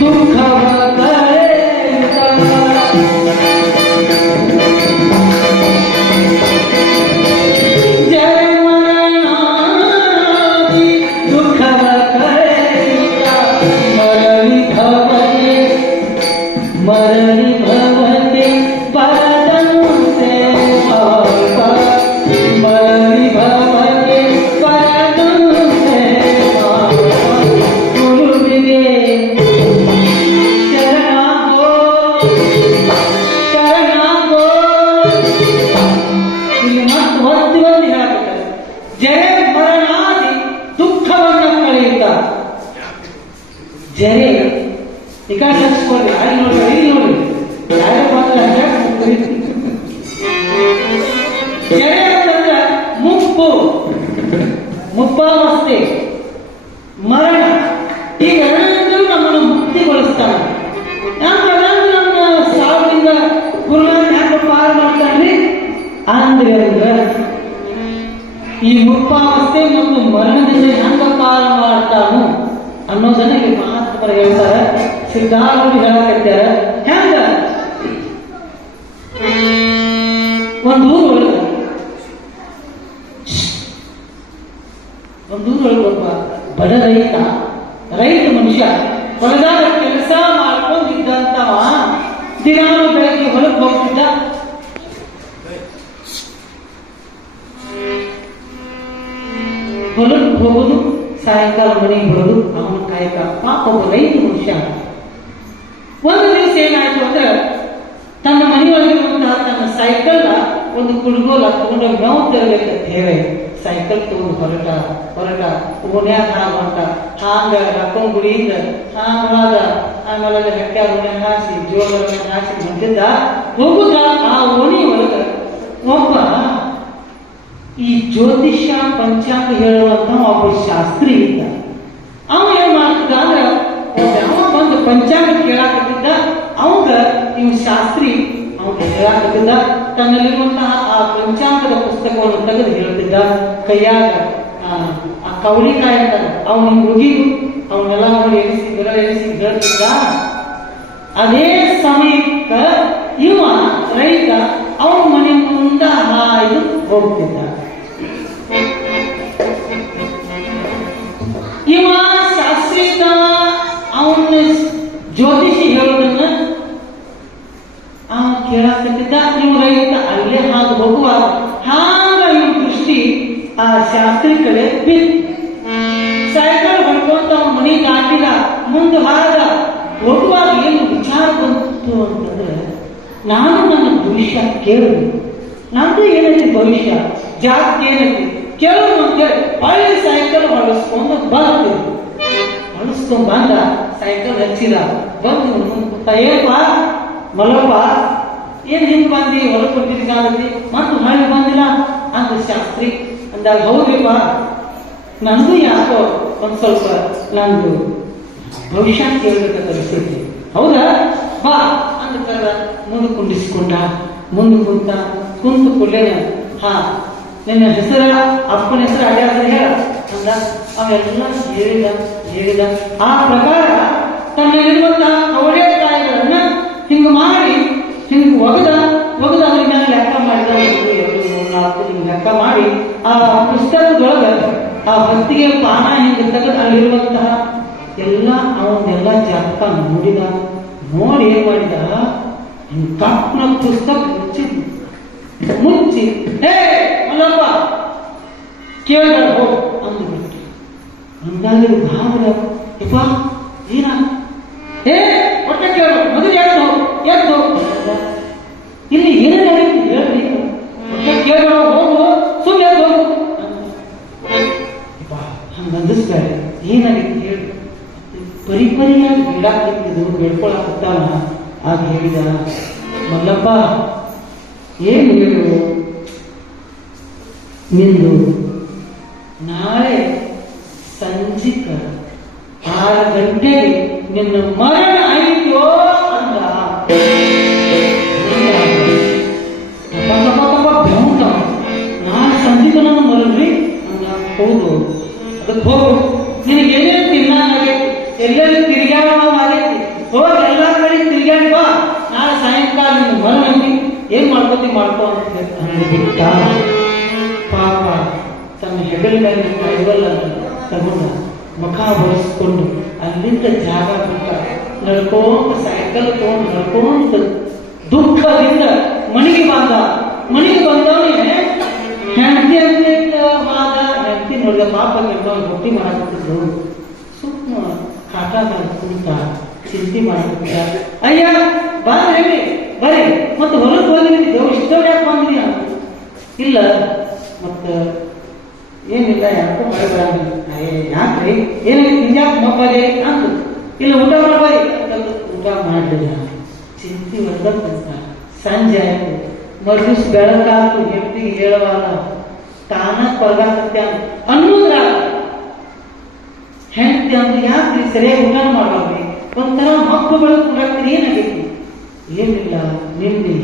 ದುಃಖವ ಮರಳಿ ಭವತೆ ಪರದಂತೆ ಮರಳಿ ಭವತೆ ಪರದಂತೆ ಗುರುವಿಗೆ ಶರಣಾಗೋ ಶರಣಾಗೋ. ಇಲ್ಲಿ ಮತ್ತೆ ಒತ್ತಿ ಹೇಳ್ತಾರೆ, ಜಯ ಮರಣಾದಿ ದುಃಖವನ್ನು ಕಳೆಯುತ್ತ. ಜರೆ ಈಗ ಹಚ್ಕೊಳ್ಳಿ, ಅಲ್ಲಿ ನೋಡ್ರಿ, ಇಲ್ಲಿ ನೋಡ್ರಿ, ಯಾರೇ ಬಂದ್ರೆ ಜರೆ ಅಂತಂದ್ರೆ ಮುಪ್ಪು, ಮುಪ್ಪಾವಸ್ಥೆ, ಮರಣ. ಈಗ ಎರಡರಿಂದಲೂ ನಮ್ಮನ್ನು ಮುಕ್ತಿಗೊಳಿಸ್ತಾನೆ. ನಮ್ಮ ಸಾವಿನಿಂದ ಗುರುನಾಥ ಯಾಕೆ ಪಾರು ಮಾಡ್ತಾನೆ ಅಂದ್ರೆ ಈ ಮುಪ್ಪಾವಸ್ಥೆ ಮತ್ತು ಮರಣದಿಂದ ಹೆಂಗ ಪಾರು ಮಾಡ್ತಾನು ಅನ್ನೋದನ್ನ ಇಲ್ಲಿ ಮಾತ್ರ ಪರಮಾತ್ಮರು ಹೇಳ್ತಾರ, ಸಿದ್ಧಾರೂಢಿ ಹೇಳಕತ್ಯಾರ. ಹೆಂಗ ಒಂದೂರು ಒಳಗ ಒಬ್ಬ ಬಡ ರೈತ ಮನುಷ್ಯ ಹೊಲದಾಗ ಕೆಲಸ ಮಾಡ್ಕೊಂಡಿದ್ದಂತವ ದಿನಾನು ಬೆಳಗ್ಗೆ ಹೊಲಕ್ಕೆ ಹೋಗ್ತಿದ್ದ. ಹೊಲಕ್ಕೆ ಹೋಗೋದು, ಸಾಯಂಕಾಲ ಮನೆಗೆ ಬರೋದು ಅವನ ಕಾಯಕ. ಪಾಪ ಒಬ್ಬ ರೈತ ಮನುಷ್ಯ. ಒಂದು ದಿವಸ ಏನಾಯ್ತು ಅಂದ್ರೆ, ತನ್ನ ಮನೆಯೊಳಗಿರುವಂತಹ ತನ್ನ ಸೈಕಲ್ ಒಂದು ಕುಡುಗೋಲ ತಗೊಂಡು ಮೇವು ತರಬೇಕಂತ ಹೇಳಿ ಸೈಕಲ್ ತಗೊಂಡು ಹೊರಟ ಓನ್ಯಾಗ ಹಾಗುವಂತ ಹಾಂಗ ರಕ್ಕೊಂಡ್ ಗುಡಿಯಿಂದ ಹಾಂಗ ಆಮೇಲೆ ರೆಕ್ಕೆ ಓಣ್ಯಾಗ ಹಾಸಿ ಜೋಳ ಹಾಸಿ ಬಂದಿದ್ದ. ಹೋಗುದ ಆ ಓಣಿ ಒಳಗ ಒಬ್ಬ ಈ ಜ್ಯೋತಿಷ್ಯ ಪಂಚಾಂಗ ಹೇಳುವಂತ ಒಬ್ಬ ಶಾಸ್ತ್ರಿ ಇದ್ದ. ಅವ ಏನ್ ಮಾಡ್ತಿದ್ದ ಅಂದ್ರೆ, ಯಾವ ಬಂದು ಪಂಚಾಂಗ ಕೇಳಾಕತ್ತಿದ್ದ, ಅವಾಗ ಇವ್ ಶಾಸ್ತ್ರಿ ಅವನು ಹೇಳಾಕತ್ತಿದ್ದ. ತನ್ನಲ್ಲಿರುವಂತಹ ಆ ಪಂಚಾಂಗದ ಪುಸ್ತಕವನ್ನು ತೆಗೆದು ಹೇಳ್ತಿದ್ದ. ಕೈಯಾಗ ಆ ಕವಳಿಕಾಯಿ ಅಂತ ಅವನಿಗೆ ಮುಗಿದು ಅವನ್ನೆಲ್ಲ ನೋಡಿ ಎನಿಸಿ ಹೇಳ್ತಿದ್ದ. ಅದೇ ಸಮಯಕ್ಕ ಇವ ರೈತ ಅವನ ಮನೆ ಮುಂದ ಹಾಯ್ದು ಹೋಗ್ತಿದ್ದ. ಇವ ಶಾಸ್ತ್ರಿ ಅವನ ಜ್ಯೋತಿಷಿ ಹೇಳೋದನ್ನ ಕೇಳಾಕತ್ತಿದ್ದ. ಇವ್ ರೈತ ಅಲ್ಲೇ ಹಾಗೆ ಹೋಗುವಾಗ ಹಾಗ ಇವ್ ದೃಷ್ಟಿ ಆ ಶಾಸ್ತ್ರಿ ಕಡೆ ಬಿತ್ತು. ಸೈಕಲ್ ಹೊಡ್ಕೊಂತ ಅವನ ಮನೆ ದಾಟಿದ, ಮುಂದೆ ಹಾದ. ಹೋಗುವಾಗ ಏನು ವಿಚಾರ ಬಂತು ಅಂತಂದ್ರೆ, ನಾನು ನನ್ನ ಭವಿಷ್ಯ ಕೇಳಿದೆ, ನಂದು ಏನೈತಿ ಭವಿಷ್ಯ, ಜಾತಿ ಏನೈತಿ ಕೇಳೋದು ಅಂತೇಳಿ ಒಳ್ಳೆ ಸೈಕಲ್ ಹೊಳಿಸ್ಕೊಂಡು ಬರ್ತೀವಿ. ಹೊಳಿಸ್ಕೊಂಡ್ ಬಂದ, ಸೈಕಲ್ ಹಚ್ಚಿದ, ಬಂದು ಏಪ್ಪ ಮಲ್ಲಪ್ಪ ಏನ್ ಹಿಂಗ್ ಬಂದಿ, ಹೊಲ ಕೊಟ್ಟಿದ್ದಾಗತ್ತಿ ಮತ್ತು ಹಳ್ಳಿ ಬಂದಿಲ್ಲ ಅಂತ ಶಾಸ್ತ್ರಿ ಅಂದಾಗ, ಹೌದ್ರಿಪ್ಪ ನಂದು ಯಾಕೋ ಒಂದ್ ಸ್ವಲ್ಪ ನಂದು ಭವಿಷ್ಯ ಕೇಳಬೇಕಂತ ಅನಿಸ್ತೈತಿ. ಹೌದಾ, ಬಾ ಅಂತ ಮುಂದೆ ಕುಂಡಿಸ್ಕೊಂಡ. ಮುಂದೆ ಕುಂತು ಕೂಡಲೇನ, ಹಾ ನಿನ್ನ ಹೆಸರ ಅಪ್ಪನ ಹೆಸರು ಅಡ್ಯಾಸ ಹೇಳ ಅಂದ. ಅವೆಲ್ಲ ಹೇಳಿದ. ಆ ಪ್ರಕಾರ ತನ್ನಲ್ಲಿರುವಂತಹ ಅವಳೇ ತಾಯಿಗಳನ್ನ ಹಿಂಗ ಮಾಡಿ ಹಿಂಗ್ ಒಗದ ಅವ್ರನ್ನ ಲೆಕ್ಕ ಮಾಡಿದ. 1, 2, 3, 4 ಹಿಂಗ್ ಲೆಕ್ಕ ಮಾಡಿ ಆ ಪುಸ್ತಕದೊಳಗ ಆ ಹೊತ್ತಿಗೆ ಪಾನ ಹಿಂಗ ತೆಗೆದು ಅಲ್ಲಿರುವಂತಹ ಎಲ್ಲ ಅವನ್ನೆಲ್ಲ ಜಾತಕ ನೋಡಿ ಏನ್ ಮಾಡಿದ, ಹಿಂಗ್ ಕಪ್ಪನ ಪುಸ್ತಕ ಮುಚ್ಚಿ ಹೇ ಅಲ್ಲಪ್ಪ ಕೇಳ್ದ ಹೋಗ್ ಅಂದ್ಬಿಟ್ಟು. ಅಂದಾಗ ಭಾವನ ಯಪ್ಪ ಏನ ಹೇ ಒಟ್ಟ ಕೇಳು, ಮೊದಲು ಎದ್ದು ಇಲ್ಲಿ ಏನೇನು ಹೇಳ್ರಿ, ಒಟ್ಟ ಕೇಳ ಹೋಗು, ಸುಮ್ಮನೆ ಎದ್ದು ಹೋಗು. ಹಂಗ ಅಂದಿಸ್ಬೇಡ, ಏನಾಗಿತ್ತು ಹೇಳಿ. ಪರಿಯಾಗಿ ಬಿಡಾಕಿದ್ದು ಬೇಡ್ಕೊಳಕತ್ತಾನ. ಆಗ ಹೇಳಿದ, ಮಲ್ಲಪ್ಪ ಏನು ಹೇಳು, ನಿಂದು ನಾಳೆ ಸಂಜಿಕ 6 ಗಂಟೆಗೆ ನಿನ್ನ ಮರಣ ಆಯ್ತೋ ಅಂದ. ಬೆಂಕ ನಾಳೆ ಸಂಜಿಕ ನನ್ನ ಮರಣ್ರಿ ಅಂದ. ಹೌದು, ಅದಕ್ಕೆ ಹೋಗು, ನಿನಗೆ ಏನೇನು ತಿನ್ನಾಗೈತಿ, ಎಲ್ಲೆಲ್ಲಿ ತಿರುಗಾಡೋದಾಗೈತಿ, ಹೋಗಿ ಎಲ್ಲಾ ಕಡೆ ತಿರುಗಾಡಿ ಬಾ. ನಾಳೆ ಸಾಯಂಕಾಲ ನಿನ್ನ ಮರಣ ಏನ್ ಮಾಡ್ಕೋ ಅಂತ ಬಿಟ್ಟ. ಪಾಪ ತನ್ನ ಹೆಗಲ ಮೇಲೆ ಕೈವಲ್ಲ ತಗೊಂಡ ಮುಖ ಬರೆಸ್ಕೊಂಡು ಅಲ್ಲಿಂದ ಜಾಗ ಬಿಟ್ಟ. ನಡ್ಕೊಂತ ಸೈಕಲ್ ತಗೊಂಡು ನಡ್ಕೊಂತ ದುಃಖದಿಂದ ಮನೆಗೆ ಬಂದವನೇ ಹೆಂಡತಿ ಅಂತವಾದ. ಹೆಂಡತಿ ನೋಡಿದ, ಪಾಪ ಕೆಟ್ಟವನು ರೊಟ್ಟಿ ಮಾಡಕತ್ತಿದ್ರು, ಸುತ್ತ ಕಾಟಾಗ ಕುಂತ ಚಿಂತೆ ಮಾಡಕತ್ತ. ಅಯ್ಯ ಬಾ ಹೇಳಿ ಬರೀ ಮತ್ತೆ ಹೊಲಕ್ಕೆ ಹೋಗಿದ್ದೀವಿ, ಇಷ್ಟವ್ರು ಯಾಕೆ ಬಂದ್ರಿ ಅಂತ. ಇಲ್ಲ ಮತ್ತ ಏನಿಲ್ಲ, ಯಾಕೋ ಮಳೆ ಬರಂಗಿಲ್ಲ. ಯಾಕ್ರಿ ಏನಾಗಿ ತಿಂಜಾಕ ಮಬ್ಬರಿ ಅಂತ. ಇಲ್ಲ ಊಟ ಮಾಡ್ಬಾರಿ, ಊಟ ಮಾಡಲಿಲ್ಲ. ಚಿಂತೆ ಬಂದಂತ ಸಂಜೆ ಆಯ್ತು. ಮರುದಿವ್ಸ ಬೆಳಕಾತು, ಹೆಂಡತಿಗೆ ಹೇಳುವಾಗ ತಾನ ಕೊರಗಾಕತ್ತೆ ಅನ್ನೋದ್ರಾಗ ಹೆಂಡತಿ ಅಂದ್ರೆ ಯಾಕ್ರಿ ಸರಿಯಾಗಿ ಊಟ ಮಾಡ್ಬಾರ್ರಿ, ಒಂಥರ ಮಕ್ಕಳು ಕೊಡಾಕ್ತೀರಿ, ಏನಾಗೈತಿ. ಏನಿಲ್ಲ, ನಿನ್ನೆ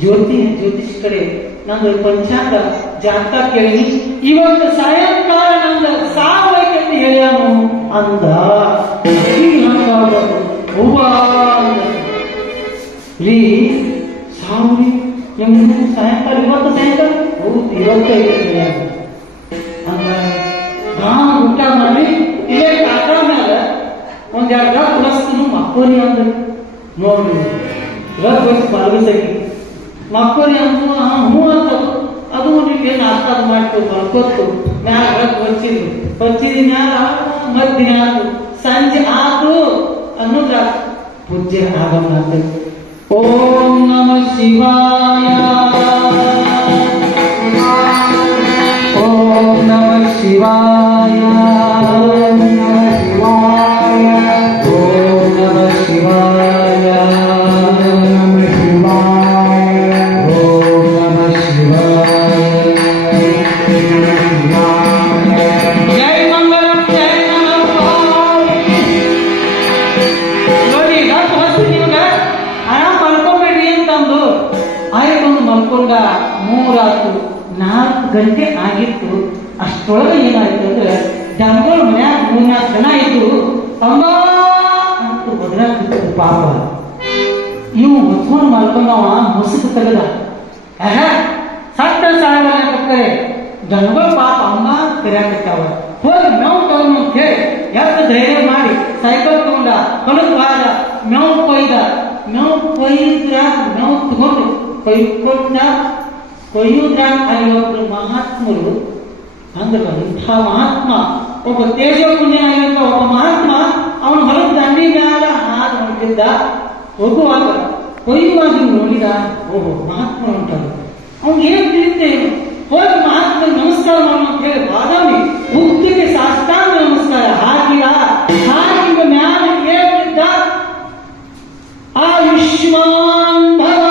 ಜ್ಯೋತಿಷ್ ಕಡೆ ನಂದು ಪಂಚಾಂಗ ಜಾತಕ ಕೇಳಿ ಇವತ್ತು ಸಾಯಂಕಾಲ ನಂದು ಸಾವೈತೆ ಅಂತ ಹೇಳ್ಯಾನು ಅಂದ. ಒಂದೆರಡು ರಥ ವಸ್ತುನು ಮಕ್ಕೋರಿ ಅಂದ್ರೆ ನೋಡ್ರಿ ರಥ ವಸ್ತು ಮಲಗಿಸಗಿ ಮಕ್ಕೋರಿ ಅಂದ್ರು ಹ್ಞೂ ಅಂತ ಅದು ನಿಮ್ಗೆ ನಾಷ್ಟ ಮಾಡ್ತೀವಿ ಮಲ್ಕೋತು ಮ್ಯಾಲ ರಥ ಹೊಚ್ಚಿದ ಮ್ಯಾಲ ಮದ್ದಿನ ಆತು ಸಂಜೆ ಆತು ಅನ್ನೋದ್ರ ಪೂಜ್ಯ ಆಗಮನ ಅಂತ. ಓಂ ನಮಃ ಶಿವಾಯ ಓಂ ನಮಃ ಶಿವಾಯ ಓಂ ನಮಃ ಶಿವಾಯ ಓಂ ನಮಃ ಶಿವಾಯ ಓಂ ನಮಃ ಶಿವಾಯ. ಜೈ ಮಂಗಳಂ ಜೈ ನಮಃ. ನೋಡಿ ರಥ ಹೊತ್ತು ನಿಮ್ಗೆ ಆರಾಮ್ ಮಲ್ಕೊಂಬೇಡ್ರಿ ಅಂತಂದು ಆಯ್ಕೊಂದು ಮಲ್ಕೊಂಡ 3 ಆತು 4 ಗಂಟೆ ಆಗಿತ್ತು. ಅಷ್ಟೊಳಗೆ ಏನಾಯ್ತು ಅಂದ್ರೆ ದನಗಳು ಮನ್ಯಾಗ 3-4 ಜನ ಇದ್ದು ಅಮ್ಮ ಅಂತ ಬದಲಾಗ್ತಿತ್ತು ಪಾಪ. ಇವು ಹೊತ್ಕೊಂಡು ಮಲ್ಕೊಂಡವ ಮುಸುಕು ತೆಗದ ಸತ್ತ ಸಾಯವಲ್ಲ ಕರೆ ದನಗಳು ಪಾಪ ಅಮ್ಮ ಕರಿಯಾಕತ್ತಾವ. ಹೋಗಿ ಮೇವು ತಗೊಂಡು ಅಂತ ಹೇಳಿ ಎಷ್ಟು ಧೈರ್ಯ ಮಾಡಿ ಸೈಕಲ್ ತಗೊಂಡ ಹೊಲಕ್ಕೆ ಬಾದ ಮೇವು ಕೊಯ್ದ. ಮೇವು ತಗೊಂಡು ಕೊಯ್ಯುದ್ರ ಅಲ್ಲಿ ಒಬ್ಬರು ಮಹಾತ್ಮರು ಅಂದ್ರೆ ಇಂಥ ಮಹಾತ್ಮ ಒಬ್ಬ ತೇಜಪುಣ್ಯ ಆಗಿರುತ್ತ ಒಬ್ಬ ಮಹಾತ್ಮ ಅವನು ಹೊಲದ ದಂಡಿ ಮ್ಯಾಲ ಹಾದು ಹೊಂಟಿದ್ದ. ಹೋಗುವಾಗ ಕೊಯ್ಯುವಾಗ ನೋಡಿದ ಓಹೋ ಮಹಾತ್ಮ ಉಂಟಲ್ಲ ಅವ್ನು ಏನ್ ತಿಳಿತೇನು ಹೋಗಿ ಮಹಾತ್ಮ ನಮಸ್ಕಾರ ಮಾಡೋಣ ಅಂತ ಹೇಳಿ ಬಾದಾಮಿ ಮುಕ್ತಿಗೆ ಸಾಷ್ಟಾಂಗ ನಮಸ್ಕಾರ ಹಾಕಿದ ಮ್ಯಾಲ ಏನಿದ್ದ ಆಯುಷ್ಮಾನ್ ಭವ.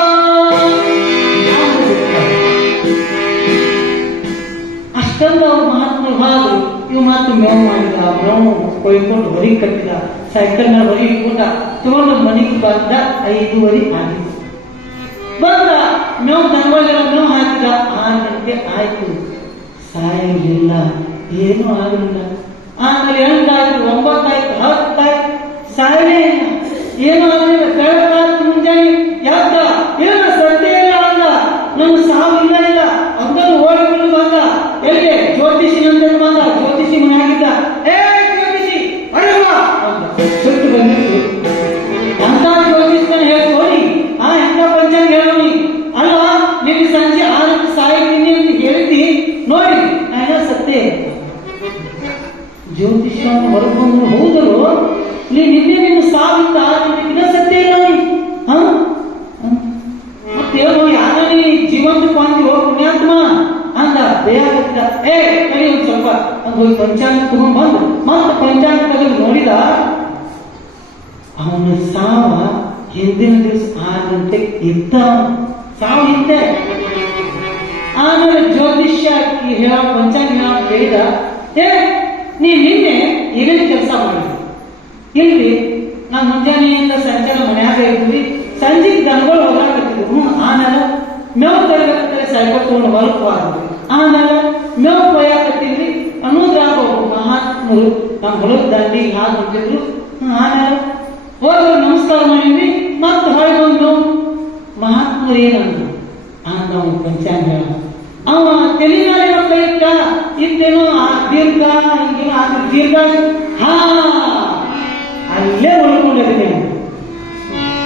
ಅಷ್ಟೊಂದು ಅವ್ರ ಮಹಾತ್ಮ ಹಾದು ಇವು ಮಾತು ಮೇವು ಮಾಡಿದ. ಮೇವು ಕೊಯ್ಕೊಂಡು ಹೊರಗೆ ಕಟ್ಟಿದ. ಸೈಕಲ್ ನ ಹೊರಗೆ ಇಟ್ಕೊಂಡ ತಗೊಂಡು ಮನೆಗೆ ಬಂದ 5:30 ಆಗಿತ್ತು. ಬಂದ ಮೇವು ದನಗಳಿಗೆಲ್ಲ ಮೇವು ಹಾಕಿದ. 6 ಗಂಟೆ ಆಯ್ತು. ಸಾಯಲಿಲ್ಲ, ಏನೂ ಆಗಲಿಲ್ಲ. ಆಮೇಲೆ 8 ಆಯ್ತು, 9 ಆಯ್ತು, 10 ಆಯ್ತು, ಸಾಯಲೇ ಇಲ್ಲ, ಏನೂ ಆಗಲಿಲ್ಲ. ಬೆಳಗಾಯ್ತು, ಮುಂಜಾನೆ ಯಾಕ ಏನು ಸತ್ಯ ಇಲ್ಲ ಅಂದ. ನಮ್ಮ ಸಾವಿಲ್ಲ ಇಲ್ಲ ಅಂದರು ಓಡಿಕೊಂಡು ಬಂದ. ಎಲ್ಲಿಗೆ ಜ್ಯೋತಿಷಿ ನಂತರ ಬಂದ. ಜ್ಯೋತಿಷಿ ಮನೆಯಾಗಿದ್ದ. ಜ್ಯೋತಿಷಿ ಅಡಗ ಸುಟ್ಟು ಬಂದಿತ್ತು. ಅಂತ ಜ್ಯೋತಿಷನ ಹೇಳ್ಕೊಳ್ಳಿ ಎಂತ ಪಂಚಾಂಗ ಹೇಳೋನಿ ಅಲ್ಲ ನಿನ್ನೆ ಸಂಜೆ 6ಕ್ಕೆ ಸಾಯ್ತೀನಿ ಅಂತ ಹೇಳ್ತಿ ನೋಡಿ ನಾನು ಸತ್ಯ. ಜ್ಯೋತಿಷ ಹೊರಗೊಂಡು ಹೋದರು ನಿನ್ನೆ ಸಾವಿತ್ತ ನಿನ್ನ ಸತ್ಯ ಇಲ್ಲ ಮತ್ತೇನು ಯಾರು ಜೀವಂತ ಪಾಂತಿ ಹೋಗಿ ಪುಣ್ಯಾತ್ಮ ಅಂದ. ಬೇಯಾಗುತ್ತ ಕೈ ಒಂದು ಸ್ವಲ್ಪ ಹೋಗಿ ಪಂಚಾಂಗ ತಗೊಂಡ್ ಬಂದು ಮತ್ತೆ ಪಂಚಾಂಗ ತೆಗೆದು ನೋಡಿದ. ಅವನ ಸಾವ ಹಿಂದಿನ ದಿವಸ 6 ಗಂಟೆಗೆ ಇದ್ದ. ಸಾವು ಇದ್ದೆ. ಆಮೇಲೆ ಜ್ಯೋತಿಷ್ಯ ಹೇಳ ಪಂಚಾಂಗ ಹೇಳ ಕೇಳಿದ ನೀ ನಿನ್ನೆ ಏನೇನು ಕೆಲಸ ಮಾಡಿದ್ವಿ ಇಲ್ರಿ ನಾವು ಮುಂಜಾನೆಯಿಂದ ಸಂಚಾರ ಮನ್ಯಾಗ ಇದ್ವಿ. ಸಂಜೆಗೆ ದನಗಳು ಹೋಗಾಕತ್ತಿದ್ವು. ಆಮೇಲೆ ಮೇವು ತರಗತ್ತೆ ಸೈಕಲ್ ತಗೊಂಡು ಹೊರಗೆ ಹೋದ್ವಿ. ಆಮೇಲೆ ಮೇವು ಕೊಯ್ಯಾಕತ್ತಿದ್ವಿ ಅನ್ನೋದ್ರಾಗ ಒಬ್ಬ ಮಹಾತ್ಮರು ನಮ್ಮ ಹೊಲದ ದಂಡಿಗೆ ಹಾಕಿ ಬಿಟ್ಟಿದ್ರು. ಆಮೇಲೆ ಹೋಗಿ ನಮಸ್ಕಾರ ಮಾಡಿದ್ವಿ. ಮತ್ತೆ ಹೊಳೆ ಬಂದು ಮಹಾತ್ಮರು ಏನಂದ್ರು ನಾವು ಪಂಚಾಂಗ ಹೇಳ ಅವ ತೆಲಿನಾಳೆ ಕೈ ಇಟ್ಟ ಇತ್ತೇನೋ ದೀರ್ಘ ಹಿಂಗೇನೋ ದೀರ್ಘ ಅಲ್ಲೇ ಉಳ್ಕೊಂಡಿದ್ದೀನಿ.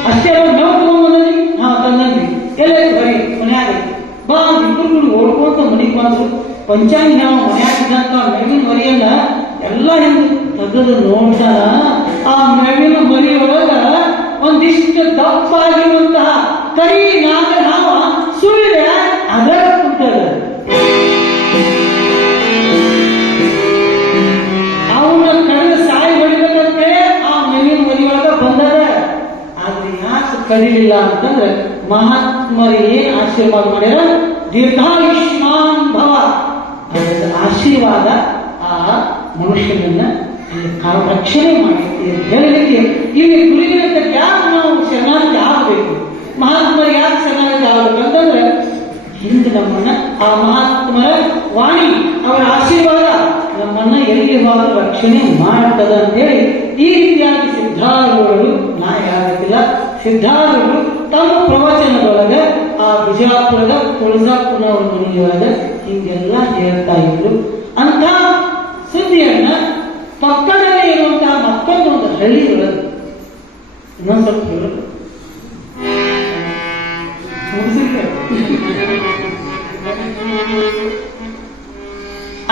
ಅಷ್ಟೇ ಮೇವು ತಗೊಂಡ್ಬಂದ್ರಿ ತಂದ್ರಿ ಎಲ್ಲ ಬರೀ ಮನ್ಯಾಗ ಬಾ ಇಬ್ಬರು ಓಡ್ಕೊಂತ ಮನೆಗೆ ಬಂದ್ರು. ಪಂಚಾಂಗ ನಾವು ಮನ್ಯಾಗಿದ್ದಂತ ಮೇವಿನ ಮರಿಯನ್ನ ಎಲ್ಲ ಹಿಂದೆ ತೆಗೆದು ನೋಡ್ತಾನ. ಆ ಮೇವಿನ ಮರಿಯೊಳಗ ಒಂದಿಷ್ಟು ದಪ್ಪಾಗಿರುವಂತಹ ಕರಿ ನಾಗ ಹಾವ ಸುಳಿದೆ ಅದರ ಕುಂತದ. ಅವನ ಕಡಿದ ಸಾಯಿ ಹೊಡಿಬೇಕಂತೆ ಆ ಮೇವಿನ ಮರಿಯೊಳಗ ಬಂದದ. ಆದ್ರೆ ಯಾಕೆ ಕಡಿಲಿಲ್ಲ ಅಂತಂದ್ರೆ ಮಹಾತ್ಮರಿಗೆ ಆಶೀರ್ವಾದ ಮಾಡ್ಯಾರ. ದೀರ್ಘಾಯುಷ್ಮಾನ್ ಭವ ಆಶೀರ್ವಾದ ಆ ಮನುಷ್ಯನನ್ನ ರಕ್ಷಣೆ ಮಾಡುತ್ತೆ ಅಂತ ಹೇಳಲಿಕ್ಕೆ ಇಲ್ಲಿ ಗುರುವಿನ ಯಾಕೆ ನಾವು ಶರಣಾರ್ಥಿ ಆಗಬೇಕು, ಮಹಾತ್ಮರಿಗೆ ಯಾಕೆ ಶರಣಾರ್ಥಿ ಆಗಬೇಕಂತಂದ್ರೆ ಹಿಂದೆ ನಮ್ಮನ್ನ ಆ ಮಹಾತ್ಮರ ವಾಣಿ ಅವರ ಆಶೀರ್ವಾದ ನಮ್ಮನ್ನ ಎಲ್ಲಿ ಹೋದರೂ ರಕ್ಷಣೆ ಮಾಡ್ತದ ಅಂತೇಳಿ ಈ ರೀತಿಯಾಗಿ ಸಿದ್ಧಾರೂಢರು ನಾ ಹೇಳತ್ತಿಲ್ಲ. ಸಿದ್ಧಾರೂಢರು ತಮ್ಮ ಪ್ರವಚನದೊಳಗೆ ಆ ಬಿಜಾಪುರದ ತುಳಜಾಪುರನವರ ಮನೆಯೊಳಗೆ ಹೀಗೆಲ್ಲ ಹೇಳ್ತಾ ಇದ್ರು. ಅಂತ ಸುದ್ದಿಯನ್ನ ಪಕ್ಕದಲ್ಲೇ ಇರುವಂತಹ ಮತ್ತೊಂದು ಹಳ್ಳಿ ಒಳಗೆ ಇನ್ನೊಂದು ಸ್ವಲ್ಪ ಹೇಳೋದು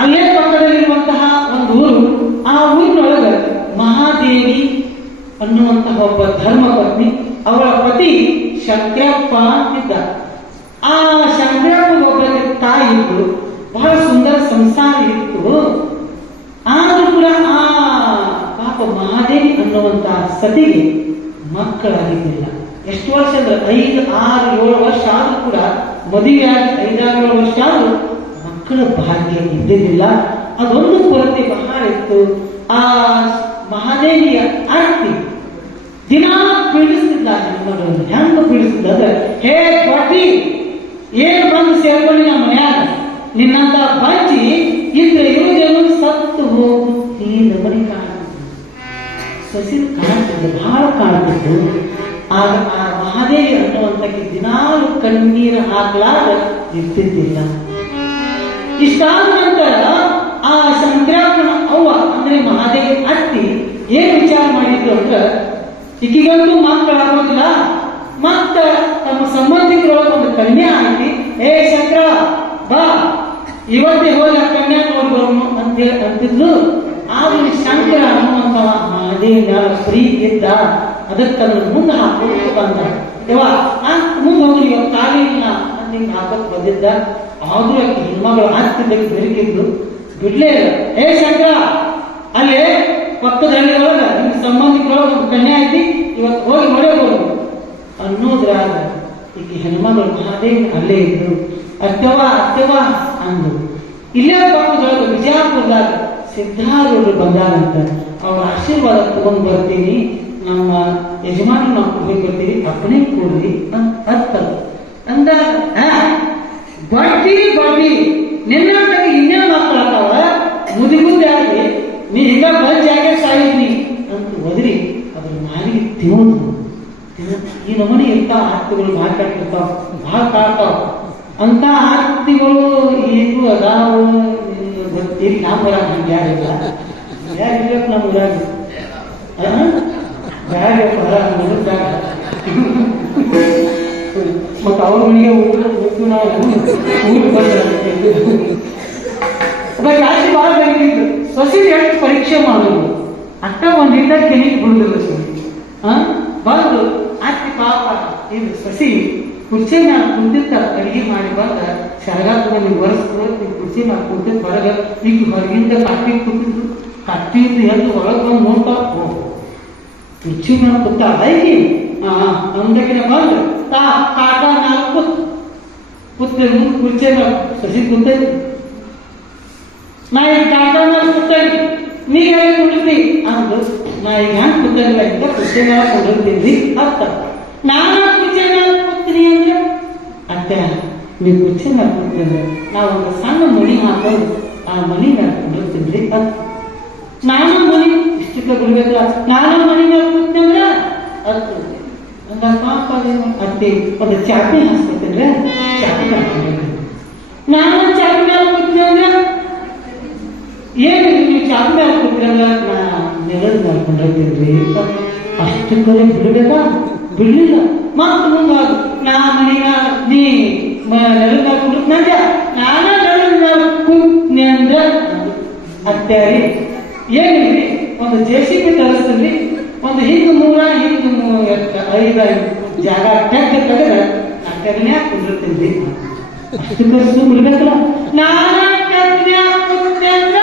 ಅಲ್ಲೇ ಪಕ್ಕದಲ್ಲಿರುವಂತಹ ಒಂದು ಊರು. ಆ ಊರಿನೊಳಗೆ ಮಹಾದೇವಿ ಅನ್ನುವಂತಹ ಒಬ್ಬ ಧರ್ಮಪತ್ನಿ, ಅವಳ ಪತಿ ಶಂಕರಪ್ಪ ಇದ್ದ. ಆ ಶಂಕರಪ್ಪ ಒಬ್ಬ ತಾಯಿ ಇತ್ತು, ಬಹಳ ಸುಂದರ ಸಂಸಾರ ಇತ್ತು. ಆದ್ರೂ ಕೂಡ ಆ ಪಾಪ ಮಹಾದೇವಿ ಅನ್ನುವಂತಹ ಸತಿಗೆ ಮಕ್ಕಳಾಗಿದ್ದಿಲ್ಲ. ಎಷ್ಟು ವರ್ಷ ಅಂದ್ರೆ 5, 6, 7 ವರ್ಷ ಆದ್ರೂ ಕೂಡ ಮದುವೆಯಾಗಿ 5, 6, 7 ವರ್ಷ ಆದ್ರೂ ಮಕ್ಕಳ ಭಾಗ್ಯ ಇದ್ದಿದ್ದಿಲ್ಲ. ಅದೊಂದು ಕೊರತೆ ಬಹಳ ಇತ್ತು. ಆ ಮಹಾದೇವಿಯ ಆರ್ತಿ ದಿನ ಪೀಡಿಸ್ತಿದ್ದ ಹೆಣ್ಮಗಳನ್ನು. ಹೆಂಗ ಪೀಡಿಸ್ತಿದ್ದ ಅಂದ್ರೆ, ಹೇ ಕೊಟ್ಟಿ ಏನ್ ಬಂದು ಸೇರ್ಕೊಂಡು ನಮ್ಮ ಮನ್ಯಾಗ ನಿನ್ನಂತ ಬಾಚಿ ಇದ್ರೆ ಇರುವುದೇನು ಸತ್ತು ಹೋಗುತ್ತಿ ನಮನಿ ಕಾಣ್ತಿದ್ದು. ಸಸಿ ಕಾಣ್ತಿದ್ದು, ಬಹಳ ಕಾಣ್ತಿದ್ದು. ಆಗ ಆ ಮಹಾದೇವಿ ಅನ್ನುವಂತಕ್ಕೆ ದಿನಾಲು ಕಣ್ಣೀರು ಹಾಕ್ಲಾಗ ಇರ್ತಿದ್ದಿಲ್ಲ. ಇಷ್ಟಾದ ನಂತರ ಆ ಶಂಕರಪ್ಪನ ಅವ್ವ ಅಂದ್ರೆ ಮಹಾದೇವಿ ಅತ್ತಿ ಏನ್ ವಿಚಾರ ಮಾಡಿದ್ರು ಅಂದ್ರೆ, ಈಕಿಗಂತೂ ಮಕ್ಕಳಾಗೋದಿಲ್ಲ, ಮತ್ತ ತಮ್ಮ ಸಂಬಂಧಿಕರೊಳಗೆ ಒಂದು ಕನ್ಯೆ ಹಾಕಿ, ಏ ಶಂಕರ ಬಾ ಇವತ್ತೇ ಹೋಗಿ ಆ ಕನ್ಯಾ ನೋಡಿ ಬರೋನು ಅಂತ ಹೇಳಿ ಅಂತಿದ್ಲು. ಆದ್ರೆ ಶಂಕರ ಅನ್ನುವಂತ ಮಹಾದೇವಿನ ಪ್ರೀತಿ ಇದ್ದ. ಅದಕ್ಕೆ ಮುಂದೆ ಹಾಕೊಂಡು ಬಂದ. ಯವ್ವ ಮುಂದೆ ಹೋಗಿ ಇವಾಗ ಕಾಲಿನ ಅಂತ ಹಾಕಕ್ ಬಂದಿದ್ದ. ಆದ್ರೂ ಆಕೆ ಹೆಣ್ಮಗಳು ಆಗ್ತಿದ್ದಕ್ಕೆ ಬೆರಗಿದ್ದು ಬಿಡ್ಲೇ ಇಲ್ಲ. ಏ ಶಂಕರ, ಅಲ್ಲೇ ಪಕ್ಕದ ಹಳ್ಳಿ ಒಳಗ ನಿಮ್ ಸಂಬಂಧಿಕರೊಳಗ ಒಂದು ಕನ್ಯಾ ಐತಿ, ಇವತ್ತು ಹೋಗಿ ನೋಡಬಹುದು ಅನ್ನೋದ್ರಾಗ ಈಕೆ ಹೆಣ್ಮಗಳು ಮಹಾದೇವಿ ಅಲ್ಲೇ ಇದ್ರು. ಅತ್ಯವ ಅತ್ಯವ ಅಂದ್ರು. ಇಲ್ಲೇ ಪಕ್ಕದೊಳಗೆ ವಿಜಯಪುರದಾಗ ಸಿದ್ಧಾರೂಢರು ಬಂದಾರಂತ. ಅವ್ರ ಆಶೀರ್ವಾದ ತಗೊಂಡ್ ಬರ್ತೀನಿ, ನಮ್ಮ ಯಜಮಾನ ನಾವು ಹೋಗಿ ಬರ್ತೀವಿ, ಅಪ್ಪನೇ ಕೂಡ್ರಿ ಅಂತ ಅರ್ಥ ಅಂದಾಗ, ಬಡ್ಡಿ ನಿನ್ನ ಇನ್ನೇನು ಮಕ್ಕಳಾಗ್ತಾವ, ಮುದಿ ಮುಂದೆ ಆಗಿ ನೀ ಹಿಂಗ ಬಂಜಾಗೆ ಸಾಯಿದ್ನಿ ಅಂತ ಒದರಿ ಅದ್ರ ನಾಲಿಗೆ ತಿನ್ನೋದು. ಈ ನಮೂನಿ ಇರ್ತಾವ ಆರ್ತಿಗಳು, ಮಾತಾಡ್ತಿರ್ತಾವ, ಭಾಳ ಕಾಡ್ತಾವ. ಅಂತ ಆರ್ತಿಗಳು ಈಗೂ ಅದಾವ. ಗೊತ್ತಿಲ್ಲ, ನಮ್ಮ ಊರಾಗ ಹಂಗೆ ಯಾರಿಲ್ಲ. ಯಾರಿರ್ಬೇಕು ನಮ್ಮ ಊರಾಗ? ಮತ್ತ ಅವ್ರ ಮನೆಗೆ ಹೋಗ್ತು ನಾವು ಊರಿಗೆ ಬಂದ ಜಾಸ್ತಿ ಭಾಳ ಬೆಳಗಿದ್ದು ಸಸಿ ಎಷ್ಟು ಪರೀಕ್ಷೆ ಮಾಡೋದು ಅಷ್ಟ ಒಂದು ಹಿಂದ ಕೆನಿಗೆ ಬಿಡುದಿಲ್ಲ. ಬಂದು ಅತ್ತಿ ಪಾಪ ಇದು ಸಸಿ ಕುರ್ಚಿ ಮ್ಯಾಲ ಕುಂತಿತ್ತ, ಅಡಿಗೆ ಮಾಡಿ ಬಂದ ಶರಗಾತ್ಮ ನೀವು ಒರೆಸ್ತು ಕುರ್ಚಿ ಮ್ಯಾಲ ಕುಂತಿದ್ದ ಹೊರಗ ಈಗ ಹೊರಗಿಂದ ಕಟ್ಟಿ ಕುಂತಿದ್ದು, ಕಟ್ಟಿದ್ದು ಎದ್ದು ಹೊರಗೆ ಬಂದು ನೋಡ್ತಾ ಕುರ್ಚಿ ಮ್ಯಾಲ ಕುತ್ತ ಐತಿ. ನಮ್ದಕ್ಕಿನ ಬಂದು ಕಾಟ 4 ಕುತ್ತ ಕುರ್ಚಿ ಮ್ಯಾಲ ಸಸಿ ಕುಂತೈತಿ. ನಾ ಈಗ ಕಾಟ ಮ್ಯಾಲ ಕುತ್ತೈತಿ, ನೀ ಹೇಗೆ ಕುಂಡಿರ್ತಿ ಅಂದು. ನಾ ಈಗ ಹೆಂಗ್ ಕುತ್ತಂಗಿಲ್ಲ ಅಂತ ಕುರ್ಚಿ ಮ್ಯಾಲ ಕುಂಡಿರ್ತೀನಿ ಅರ್ಥ. ನಾನು ಕುರ್ಚಿ ಮ್ಯಾಲ ಕೂತೀನಿ ಅಂದ್ರೆ ಅತ್ತೆ ನೀವು ಕುರ್ಚಿ ಮ್ಯಾಲ ಕೂತಿದ್ರೆ ನಾವು ಒಂದು ಸಣ್ಣ ಮಣಿ ಹಾಕೊಂಡು ಆ ಮಣಿ ಮ್ಯಾಲ ಕುಂಡಿರ್ತೀನಿ ಅಂತ. ನಾನು ಮಣಿ ಇಷ್ಟಕ್ಕೆ ಬಿಡ್ಬೇಕಲ್ಲ, ನಾನು ಮಣಿ ಮ್ಯಾಲ ಕೂತಂದ್ರೆ ಅರ್ಥ ಅತ್ತೆ ಒಂದು ಚಾಪಿ ಹಾಸ್ಬೇಕಂದ್ರೆ ಚಾಪಿ ಹಾಕೊಂಡ್ರಿ. ನಾನು ಚಾಪಿ ಮ್ಯಾಲ ಕೂತೀನಿ ಅಂದ್ರೆ ಏನು ನೀವು ಚಾಪಿ ಮ್ಯಾಲ ಕೂತಿರಲ್ಲ, ನಾ ನೆಲದ ಮ್ಯಾಲ ಕೊಂಡಿರ್ತೀನಿ. ಅಷ್ಟಕ್ಕರೆ ಬಿಡ್ಬೇಕಾ? ಬಿಡ್ಲಿಲ್ಲ. ಮತ್ತ ಮುಂದಾಗ ನಾ ಮನೆಗ ನೀ ನೆಲದ ಮ್ಯಾಲ ಕುಂಡ್ರ ನಾನ ನೆಲದ ಮ್ಯಾಲ ಕೂತ್ನಿ ಅಂದ್ರ ಅತ್ಯಾರಿ ಏನಿಲ್ರಿ, ಒಂದು JCB ತರಿಸ್ತೀವಿ, ಒಂದು ಹಿಂಗ 3-5 ಜಾಗ ಟೆಕ್ ತೆಗೆದ ಟೆಕ್ನ್ಯಾಗ ಕುಂಡಿರ್ತೀನಿ. ಅಷ್ಟು ಕರ್ಸು ಬಿಡ್ಬೇಕಲ್ಲ. ನಾನ ಟೆಕ್ನ್ಯಾಗ ಕುಂತೆ ಅಂದ್ರ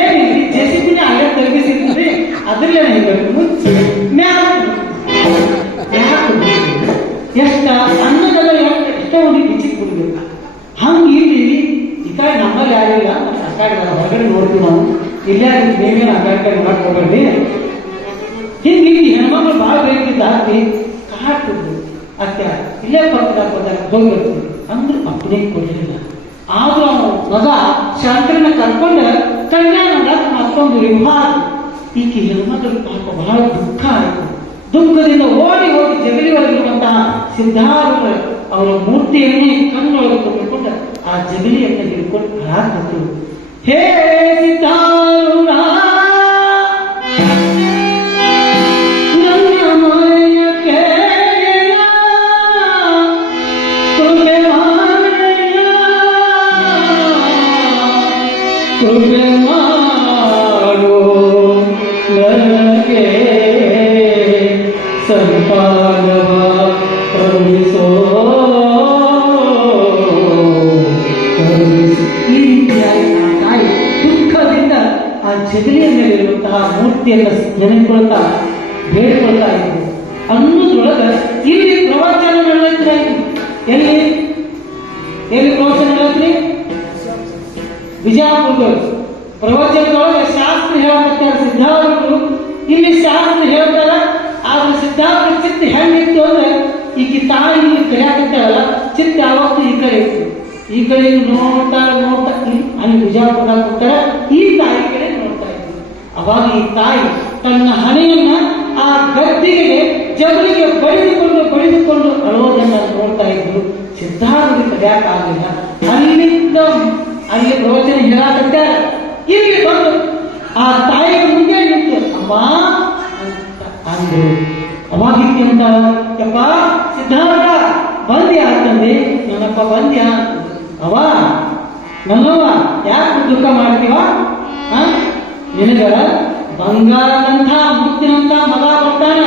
ಏನಿಲ್ರಿ, JCB ಅಲ್ಲೇ ತರಗಿಸಿದ್ರಿ, ಅದ್ರಲ್ಲೇ ಮುಚ್ಚಿ ಮ್ಯಾಲ ಎಷ್ಟ ಅನ್ನದಲ್ಲ ಎಷ್ಟೋ ಹುಡುಗಿ ಬಿಚ್ಚಿಕ್ ಬಿಡ್ಬೇಕು. ಹಂಗ ಇಲ್ಲಿ ಈ ಕಡೆ ನಮ್ಮಲ್ಲಿ ಯಾರಿಲ್ಲ, ಹೊರಗಡೆ ನೋಡ್ತೀವಿ ನಾವು. ಇಲ್ಲ ನೀವೇನು ಅಗಾಟ ಮಾಡ್ಕೊಬೇಡ್ರಿ. ಹಿಂಗೆ ಹೆಣ್ಮಕ್ಳು ಭಾಳ ಬೇಕಿದ್ದ ಹಾಕಿ ಕಾಡ್ತಿದ್ರು. ಅತ್ತೆ ಇಲ್ಲೇ ಪಕ್ಕದಾಗ ಹೋಗ್ಬೇಕು ಅಂದ್ರೆ ಅಪ್ಪನೇ ಕೊಡಲಿಲ್ಲ. ಆದ್ರೂ ಅವನು ಮಗ ಶಂಕರನ ಕರ್ಕೊಂಡು ಕಲ್ಯಾಣ ಮತ್ತೊಂದು ವಿವಾಹ. ಈಕೆ ಹೆಣ್ಮಕ್ಳು ಪಾಪ ಬಹಳ ದುಃಖ ಆಯಿತು. ದುಃಖದಿಂದ ಓಡಿ ಹೋಗಿ ಜಗಲಿ ಒಳಗಿರುವಂತಹ ಸಿದ್ಧಾರೂಢ ಅವರ ಮೂರ್ತಿಯನ್ನೇ ಕಣ್ಣೊಳಗೆ ತುಂಬಿಕೊಂಡು ಆ ಜಗಲಿಯನ್ನು ಹಿಡ್ಕೊಂಡು ಹಾಕಿದ್ರು. ಹೇ ಸಿದ್ಧಾರೂಢ ಭಕ್ತಿಯನ್ನು ನೆನೆಕೊಳ್ತಾ ಬೇಡ್ಕೊಳ್ತಾ ಇದ್ರು ಅನ್ನೋದ್ರೊಳಗೆ ಇಲ್ಲಿ ಪ್ರವಚನ ನಡೆಯುತ್ತೆ. ಎಲ್ಲಿ ಎಲ್ಲಿ ಪ್ರವಚನ ನಡೆಯುತ್ರಿ? ಬಿಜಾಪುರದೊಳಗೆ ಪ್ರವಚನದೊಳಗೆ ಶಾಸ್ತ್ರ ಹೇಳಕತ್ತಾರ ಸಿದ್ಧಾರ್ಥರು. ಇಲ್ಲಿ ಶಾಸ್ತ್ರ ಹೇಳ್ತಾರ. ಆದ್ರೆ ಸಿದ್ಧಾರ್ಥ ಚಿತ್ತ ಹೆಂಗಿತ್ತು ಅಂದ್ರೆ ಈಗ ತಾಯಿ ಇಲ್ಲಿ ಕರೆಯಾಕತ್ತಾರಲ್ಲ, ಚಿತ್ತ ಯಾವತ್ತೂ ಈ ಕಡೆ ಇತ್ತು. ಈ ಕಡೆ ನೋಡ್ತಾ ಅಲ್ಲಿ ಬಿಜಾಪುರದಾಗ ಕೂತಾರ, ಈ ತಾಯಿ ಕಡೆ ನೋಡ್ತಾ ಇದ್ರು. ಅವಾಗ ಈ ತಾಯಿ ತನ್ನ ಹಣೆಯನ್ನ ಆ ಗದ್ದಿಗೆ ಜಬಲಿಗೆ ಬಡಿದುಕೊಂಡು ಅಳೋದನ್ನ ನೋಡ್ತಾ ಇದ್ರು. ಸಿದ್ಧಾರ್ಥರಿಗೆ ಕರೆಯಾಕಾಗಲಿಲ್ಲ. ಅಲ್ಲಿಂದ ಅಲ್ಲಿ ಪ್ರವಚನ ಹೇಳಾಕತ್ತಾರ. ಇಲ್ಲಿ ಬಂದು ಆ ತಾಯಿಯ ಮುಂದೆ ನಿಂತು ಅಮ್ಮ ಅಂತ ಅಂದ್ರು. ಅವಾಗ ಅಂತ ಯಪ್ಪ ಸಿದ್ಧಾರ್ಥ ಬಂದ್ಯಾ ಅಂತಂದೆ. ನನ್ನಪ್ಪ ಬಂದ್ಯಾ ಅವ ನನ್ನವ್ವ ಯಾಕೆ ದುಃಖ ಮಾಡ್ತೀವ? ನಿನಗ ಬಂಗಾರದಂಥ ಮುತ್ತಿನಂತ ಮಗ ಬರ್ತಾನ,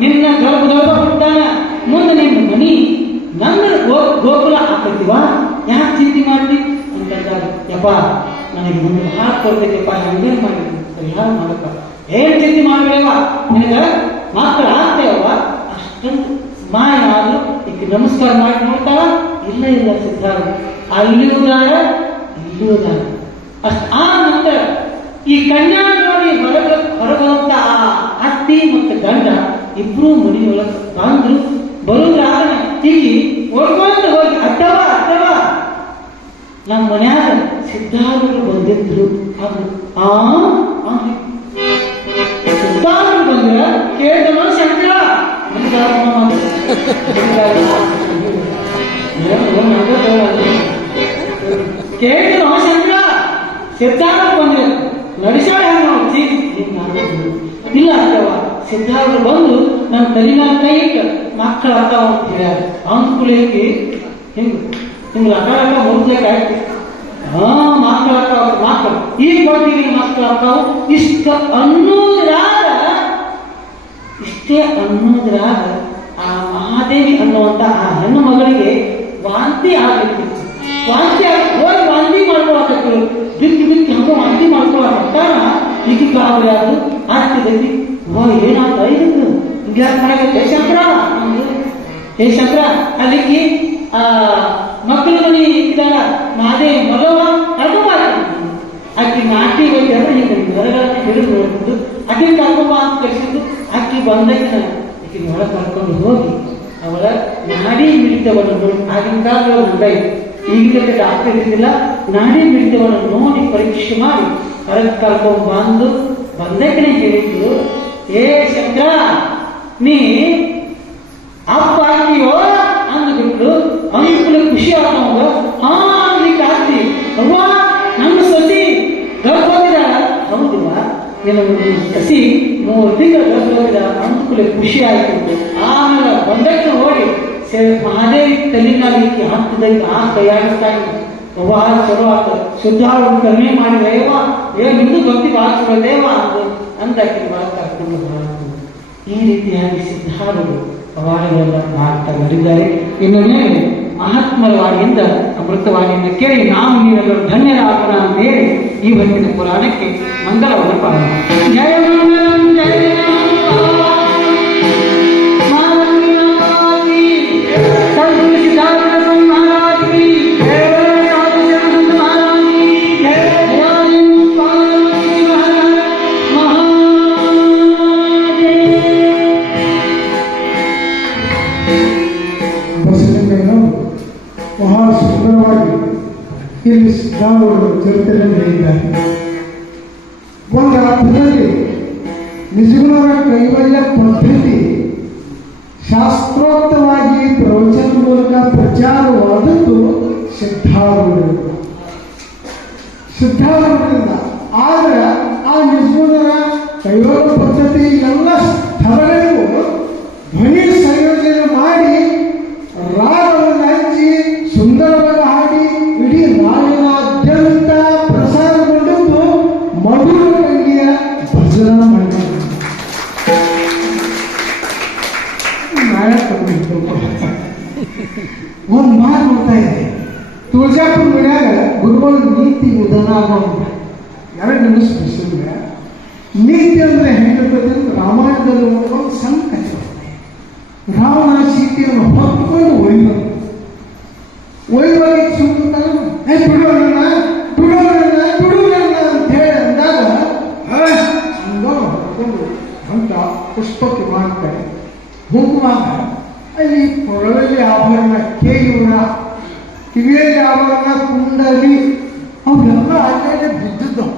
ನಿನ್ನ ಗರ್ಭ ಬಿಡ್ತಾನ, ಮುಂದೆ ನಿನ್ನ ಮನಿ ನನ್ನ ಗೋಕುಲ ಹಾಕತ್ತೀವ, ಯಾಕೆ ಚಿಂತೆ ಮಾಡ್ತಿ ಅಂತಂದಾಗ ಯಪ್ಪ ನನಗೆ ಮುಂದೆ ಹಾಕಿ ಕೊಡ್ತೈತಿಪ್ಪ, ಹಂಗೇನು ಮಾಡಿದ್ವಿ ಪರಿಹಾರ ಮಾಡಪ್ಪ, ಏನ್ ಚಿಂತೆ ಮಾಡಬೇಡವ, ನಿನಗ ಮಕ್ಕಳು ಆಗ್ತೇವವ. ಅಷ್ಟೊಂದು ಮಾಯ ಆದ್ರು ಈಗ ನಮಸ್ಕಾರ ಮಾಡಿ ನೋಡ್ತಾವ. ಇಲ್ಲ ಸಿದ್ಧಾರ್ಥ ಅಲ್ಲಿಯುದಾರ ಇಲ್ಲಿಯುದಾರ ಅಷ್ಟು. ಆ ನಂತರ ಈ ಕನ್ಯಾ ನೋಡಿ ಹೊರಗುವಂತ ಆ ಅತ್ತಿ ಮತ್ತು ಗಂಡ ಇಬ್ರು ಮನೆಯೊಳಗೆ ಬಂದ್ರು. ಬರುವುದಾದ ಇಲ್ಲಿ ಓಡ್ಕೊಂತ ಹೋಗಿ ಅಟ್ಟವ ನಮ್ಮ ಮನ್ಯಾಗ ಸಿದ್ಧಾರ್ಥರು ಬಂದಿದ್ರು. ಅದು ಸಿದ್ಧಾರ್ಥರು ಬಂದ್ರ ಕೇಳಿದವ ಶಂಕರ ಕೇಳಿದವ ಶಂಕರ ಸಿದ್ಧಾರ್ಥ ಬಂದ್ರೆ ನಡೆಸಾಡ ಇಲ್ಲ ಅಂತವ. ಸಿದ್ಧಾರ್ಥರು ಬಂದು ನನ್ನ ತಲೆನ ಕೈ ಇಟ್ಟು ಮಕ್ಕಳ ಅಕ್ಕಾವ ಅಂತ ಹೇಳ್ಯಾರ. ಅಂಕುಳಿಗೆ ಹಿಂಗ ಅಕ್ಕ ಮುರ್ದಕ್ಕೆ ಆಯ್ತು. ಮಕ್ಕಳ ಮಕ್ಕಳು ಈ ಕೊಟ್ಟಿಗೆ ಮಕ್ಕಳ ಅಕ್ಕಾವು ಇಷ್ಟೇ ಅನ್ನೋದ್ರಾಗ ಆ ಮಹಾದೇವಿ ಅನ್ನುವಂತ ಆ ಹೆಣ್ಣು ಮಗಳಿಗೆ ವಾಂತಿ ಆಗ್ಲಿಕ್ಕಿತ್ತು. ವಾಂತಿ ಮಾಡ್ಕೊಳಕತ್ತಿರು. ಬಿಕ್ಕಿ ಹಂಗ ವಾಂತಿ ಮಾಡ್ಕೊಳಕತ್ತಾರ. ಈಗ ಗಾಬರಿ ಅದು ಆಗ್ತಿದ್ದಿ. ಏನಾದ ಇದಕ್ಕೆ ಹಿಂಗ್ಯಾಕೆ ಮಾಡಕ್ಕೆ ಶಂಕರ ಅಲ್ಲಿಗೆ ಮಕ್ಕಳ ಮನೆ ಇದ್ದಾರ ಮಾದೇ ಮಗವ ಕರ್ಕೊಂಬಾರ್ದು. ಆಕಿ ನಾಟಿ ಹೋಗಿ ಅಂದ್ರೆ ಹಿಂಗೆ ಹೊರಗಡೆ ಹಿಡಿದು ನೋಡ್ಬಿಟ್ಟು ಆಕೆ ಕರ್ಕೊಂಬ ಅಂತ ಕಳಿಸಿದ್ದು. ಆಕಿ ಬಂದಕ್ಕೆ ಆಕೆ ಹೊರಗೆ ಕರ್ಕೊಂಡು ಹೋಗಿ ಅವಳ ನಾಡಿ ಮಿಡಿತವನ್ನು ನೋಡಿ, ಆಗಿನ ಕಾಲದಲ್ಲಿ ಉಂಟಾಯಿ, ಈಗಿನ ಡಾಕ್ಟರ್ ಇದ್ದಿದ್ದಿಲ್ಲ, ನಾಡಿ ಮಿಡಿತವನ್ನು ನೋಡಿ ಪರೀಕ್ಷೆ ಮಾಡಿ ಹೊರಗೆ ಕರ್ಕೊಂಡು ಬಂದಕ್ಕೆ ಹೇಳಿದ್ದು, ಏ ಶಂಕರ ನೀ ಅಪ್ಪ ಆಗ್ತೀವೋ ಅಂದ್ಬಿಟ್ಟು ಅಂಕುಲ ಖುಷಿ ಆಗ ಆಗ್ಲಿಕ್ಕೆ ಆಗ್ತಿ. ಅವ್ವ ನಮ್ಮ ಸಸಿ ಗರ್ಭೋಗಿದಾರ. ಹೌದಿವ ನಿನ್ನ ಸಸಿ 3 ತಿಂಗಳು ಗರ್ಭೋಗಿದಾರ. ಅಂಕುಲ ಖುಷಿ ಆಯ್ತು. ಆಮೇಲೆ ಬಂದಕ್ಕೆ ಹೋಗಿ ಮಹಾದೇವಿ ತಲೆನಾಲಿಕ್ಕೆ ಹತ್ತದೈತೆ ಆ ಕೈಯಾಡಿಸ್ತಾ ಇತ್ತು. ಅವ್ವ ಚಲೋ ಆತ ಶುದ್ಧಾಳು ಕಡಿಮೆ ಮಾಡಿದೇವ, ನಿಮ್ದು ಭಕ್ತಿ ಭಾಳ ಚಲೋ ದೇವ ಅಂತ ಕರ್ಕೊಂಡು ಬರಬೇಕು. ಈ ರೀತಿಯಾಗಿ ಸಿದ್ಧಾರರು ಪವಾಡಗಳೆಲ್ಲ ಮಾಡ್ತಾ ಬಂದಿದ್ದಾರೆ. ಇನ್ನು ಮೇಲೆ ಮಹಾತ್ಮರ ವಾಣಿಯಿಂದ ಅಮೃತವಾಣಿಯಿಂದ ಕೇಳಿ ನಾವು ನೀವೆಲ್ಲರೂ ಧನ್ಯರಾಗೋಣ ಅಂತ ಹೇಳಿ ಈ ಹೊತ್ತಿನ ಪುರಾಣಕ್ಕೆ ಮಂಗಲವನ್ನು ಪಾಲನೆ. ಜಯ ಮಂಗಲಂ ಜಯ ಬಹಳ ಸುಂದರವಾಗಿ ಇಲ್ಲಿ ಸಿದ್ಧಾರೂಢರು ಚರಿತ್ರೆಯನ್ನು ಹೇಳಿದ್ದಾರೆ. ಒಂದು ಅರ್ಥದಲ್ಲಿ ನಿಜಗುಣರ ಕೈವಲ್ಯ ಪದ್ಧತಿ ಶಾಸ್ತ್ರೋಕ್ತವಾಗಿ ಪ್ರವಚನ ಮೂಲಕ ಪ್ರಚಾರವಾದದ್ದು ಸಿದ್ಧಾರೂಢರಿಂದ. ಆದ್ರೆ ಆ ನಿಜಗುಣರ ಕೈವಲ್ಯ ಪದ್ಧತಿ ಎಲ್ಲ ಸ್ಥಳಗಳಿಗೂ ಧ್ವನಿ ಸಂಯೋಜನೆ ಮಾಡಿ ರಾಗವನ್ನು ಹಚ್ಚಿ ಸುಂದರವಾಗಿ ಹಾಡಿ ಇಡೀ ನಾಡಿನಾದ್ಯಂತ ಪ್ರಸಾರಗೊಂಡದ್ದು ಮಧುರ ತಂಗಿಯ ಭಜನಾ ಮಂಡಳಿ. ಒಂದು ಮಾತು ನೋಡ್ತಾ ಇದೆ, ತುಳಜಾಪುರ ಮನ್ಯಾಗ ಗುರುಗಳ ನೀತಿ ಉದಾನ 2 ನಿಮಿಷ ಬಿಸಿದ್ರೆ ನೀತಿ ಅಂದ್ರೆ ಹೆಂಗಿರ್ತದೆ ಅಂದ್ರೆ ರಾಮಾಯಣದಲ್ಲಿ ಒಂದು ಸಣ್ಣ ಕಥೆ ಬರ್ತದೆ. ರಾವಣ ಸೀತೆಯನ್ನು ಹೊತ್ಕೊಂಡು ಒಯ್ಯುವಾಗ ಸುಮ್ಮನೆ ಬಿಡೋಣ ಅಂತ ಹೇಳಿ ಅಂದಾಗ ಅಂತ ಪುಷ್ಪಕ್ಕೆ ಮಾಡ್ತಾರೆ. ಹೋಗುವಾಗ ಅಲ್ಲಿ ಕೊರಳಲ್ಲಿ ಆಭರಣ, ಕೇಯೂರ, ಕಿವಿಯಲ್ಲಿ ಆಭರಣ, ಕುಂಡಲಿ ಅವೆಲ್ಲ ಅಲ್ಲೇ ಬಿದ್ದಿದ್ದವು.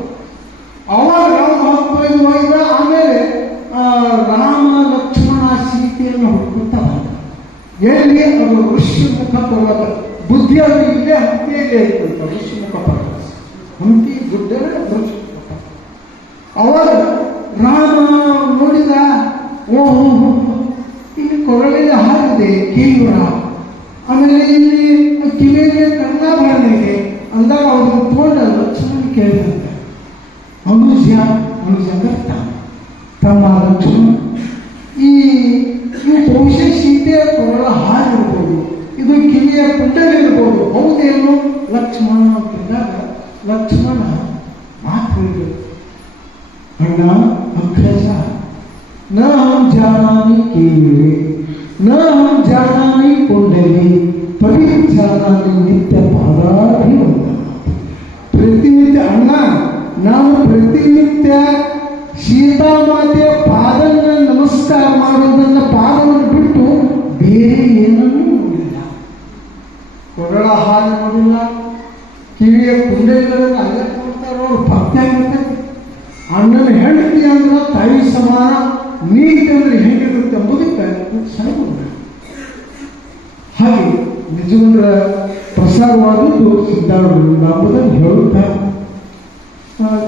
ಅವಾಗ ಹೊತ್ತು ಒಯ್ದ. ಆಮೇಲೆ ರಾಮ ಲಕ್ಷ್ಮಣ ಸೀತೆಯನ್ನು ಹುಡುಕುತ್ತ ಬಂದ. ಎಲ್ಲಿ ಅದು ಋಷಿಮುಖ ಪರ್ವತ, ಬುದ್ಧಿ ಅದು ಇಲ್ಲೇ ಹಂಪಿಯಲ್ಲೇ ಇರ್ತಂತ ಋಷಿಮುಖ ಪರ್ವತ. ಹಂಪಿ ಗುಡ್ಡವೇ ಋಷಿಮುಖ ಪರ್ವತ. ಅವಾಗ ರಾಮ ನೋಡಿದ, ಓಹೋ ಇಲ್ಲಿ ಕೊರಳಿಗೆ ಹಾರಿದೆ ಕೇಯೂರ, ಆಮೇಲೆ ಇಲ್ಲಿ ಕಿವಿಗೆ ಕರ್ಣಾಭರಣ ಇದೆ ಅಂದಾಗ ಅವ್ರನ್ನ ತೋಟ ಲಕ್ಷ್ಮಣ ಕೇಳಿದಂತೆ, ಅನುಜ ಗರ್ತ ತಮ್ಮ ಲಕ್ಷ್ಮಣ, ಈ ಬಹುಶಃ ಸೀತೆಯ ಕೊರಳ ಹಾರಿರ್ಬೋದು, ಇದು ಕಿವಿಯ ಕುಂಡಲಿರ್ಬೋದು, ಹೌದೇನು ಲಕ್ಷ್ಮಣ ಅಂತಂದಾಗ ಲಕ್ಷ್ಮಣ ಮಾತು ಹೇಳಿದ್ರು, ಅಣ್ಣ ಅಗ್ರಜ, ನ ಹಂ ಜಾನಾಮಿ ಕೇಯೂರೆ, ನ ಹಂ ಜಾನಾಮಿ ಕುಂಡಲಿ, ಪರಿಚಾನಾಮಿ ನಿತ್ಯ ಪಾದಾಭಿವಂದನ. ಪ್ರತಿನಿತ್ಯ ಅಣ್ಣ, ನಾನು ಪ್ರತಿನಿತ್ಯ ಸೀತಾಮಾತೆಯ ಪಾದನ್ನ ನಮಸ್ಕಾರ ಮಾಡೋದನ್ನ, ಪಾದವನ್ನು ಬಿಟ್ಟು ಬೇರೆ ಏನನ್ನೂ ನೋಡಿಲ್ಲ. ಕೊರಳ ಹಾಲು ನೋಡಿಲ್ಲ, ಕಿವಿಯ ಕುಂಡಲಿಗಳನ್ನು ಅಲ್ಲೇ ನೋಡ್ತಾರೋ ಅವ್ರು ಭಕ್ತಿ ಆಗಿರ್ತಾರೆ. ಅಣ್ಣನ ಹೆಂಡತಿ ಅಂದ್ರೆ ತಾಯಿ ಸಮಾನ, ನೀತಿ ಅಂದ್ರೆ ಹೆಂಗಿರುತ್ತೆ ಎಂಬುದಕ್ಕೆ ಸಣ್ಣ. ಹಾಗೆ ನಿಜವಂದ್ರ ಪ್ರಸಾರವಾದದ್ದು ಸಿದ್ಧಾರೂಢರಿಂದ ಎಂಬುದನ್ನು ಹೇಳುತ್ತಾ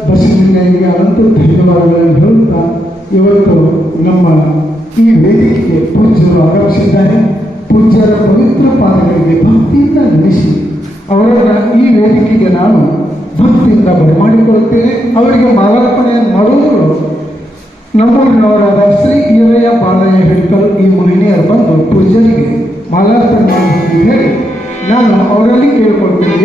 ಬಸವಲಿಂಗಯ್ಯನಿಗೆ ಅನಂತ ಧನ್ಯವಾದಗಳನ್ನು ಹೇಳುತ್ತಾ ಇವತ್ತು ನಮ್ಮ ಈ ವೇದಿಕೆಗೆ ಪೂಜ್ಯರು ಆಗಮಿಸಿದ್ದಾರೆ. ಪೂಜ್ಯರ ಪವಿತ್ರ ಪಾದಗಳಿಗೆ ಭಕ್ತಿಯಿಂದ ನಮಿಸಿ ಅವರನ್ನ ಈ ವೇದಿಕೆಗೆ ನಾನು ಭಕ್ತಿಯಿಂದ ಬರಮಾಡಿಕೊಳ್ಳುತ್ತೇನೆ. ಅವರಿಗೆ ಮಾಲಾರ್ಪಣೆಯನ್ನು ಮಾಡುವವರು ನಮ್ಮೂರಿನವರಾದ ಶ್ರೀ ಈರಯ್ಯ ಬಾಳಯ್ಯ ಹಿಡ್ಕಲ್ ಈ ಮಹಿಳೆಯರು ಬಂದು ಪೂಜ್ಯರಿಗೆ ಮಾಲಾರ್ಪಣೆ ಮಾಡಿ ಹೇಳಿ ನಾನು ಅವರಲ್ಲಿ ಕೇಳಿಕೊಳ್ತೇನೆ.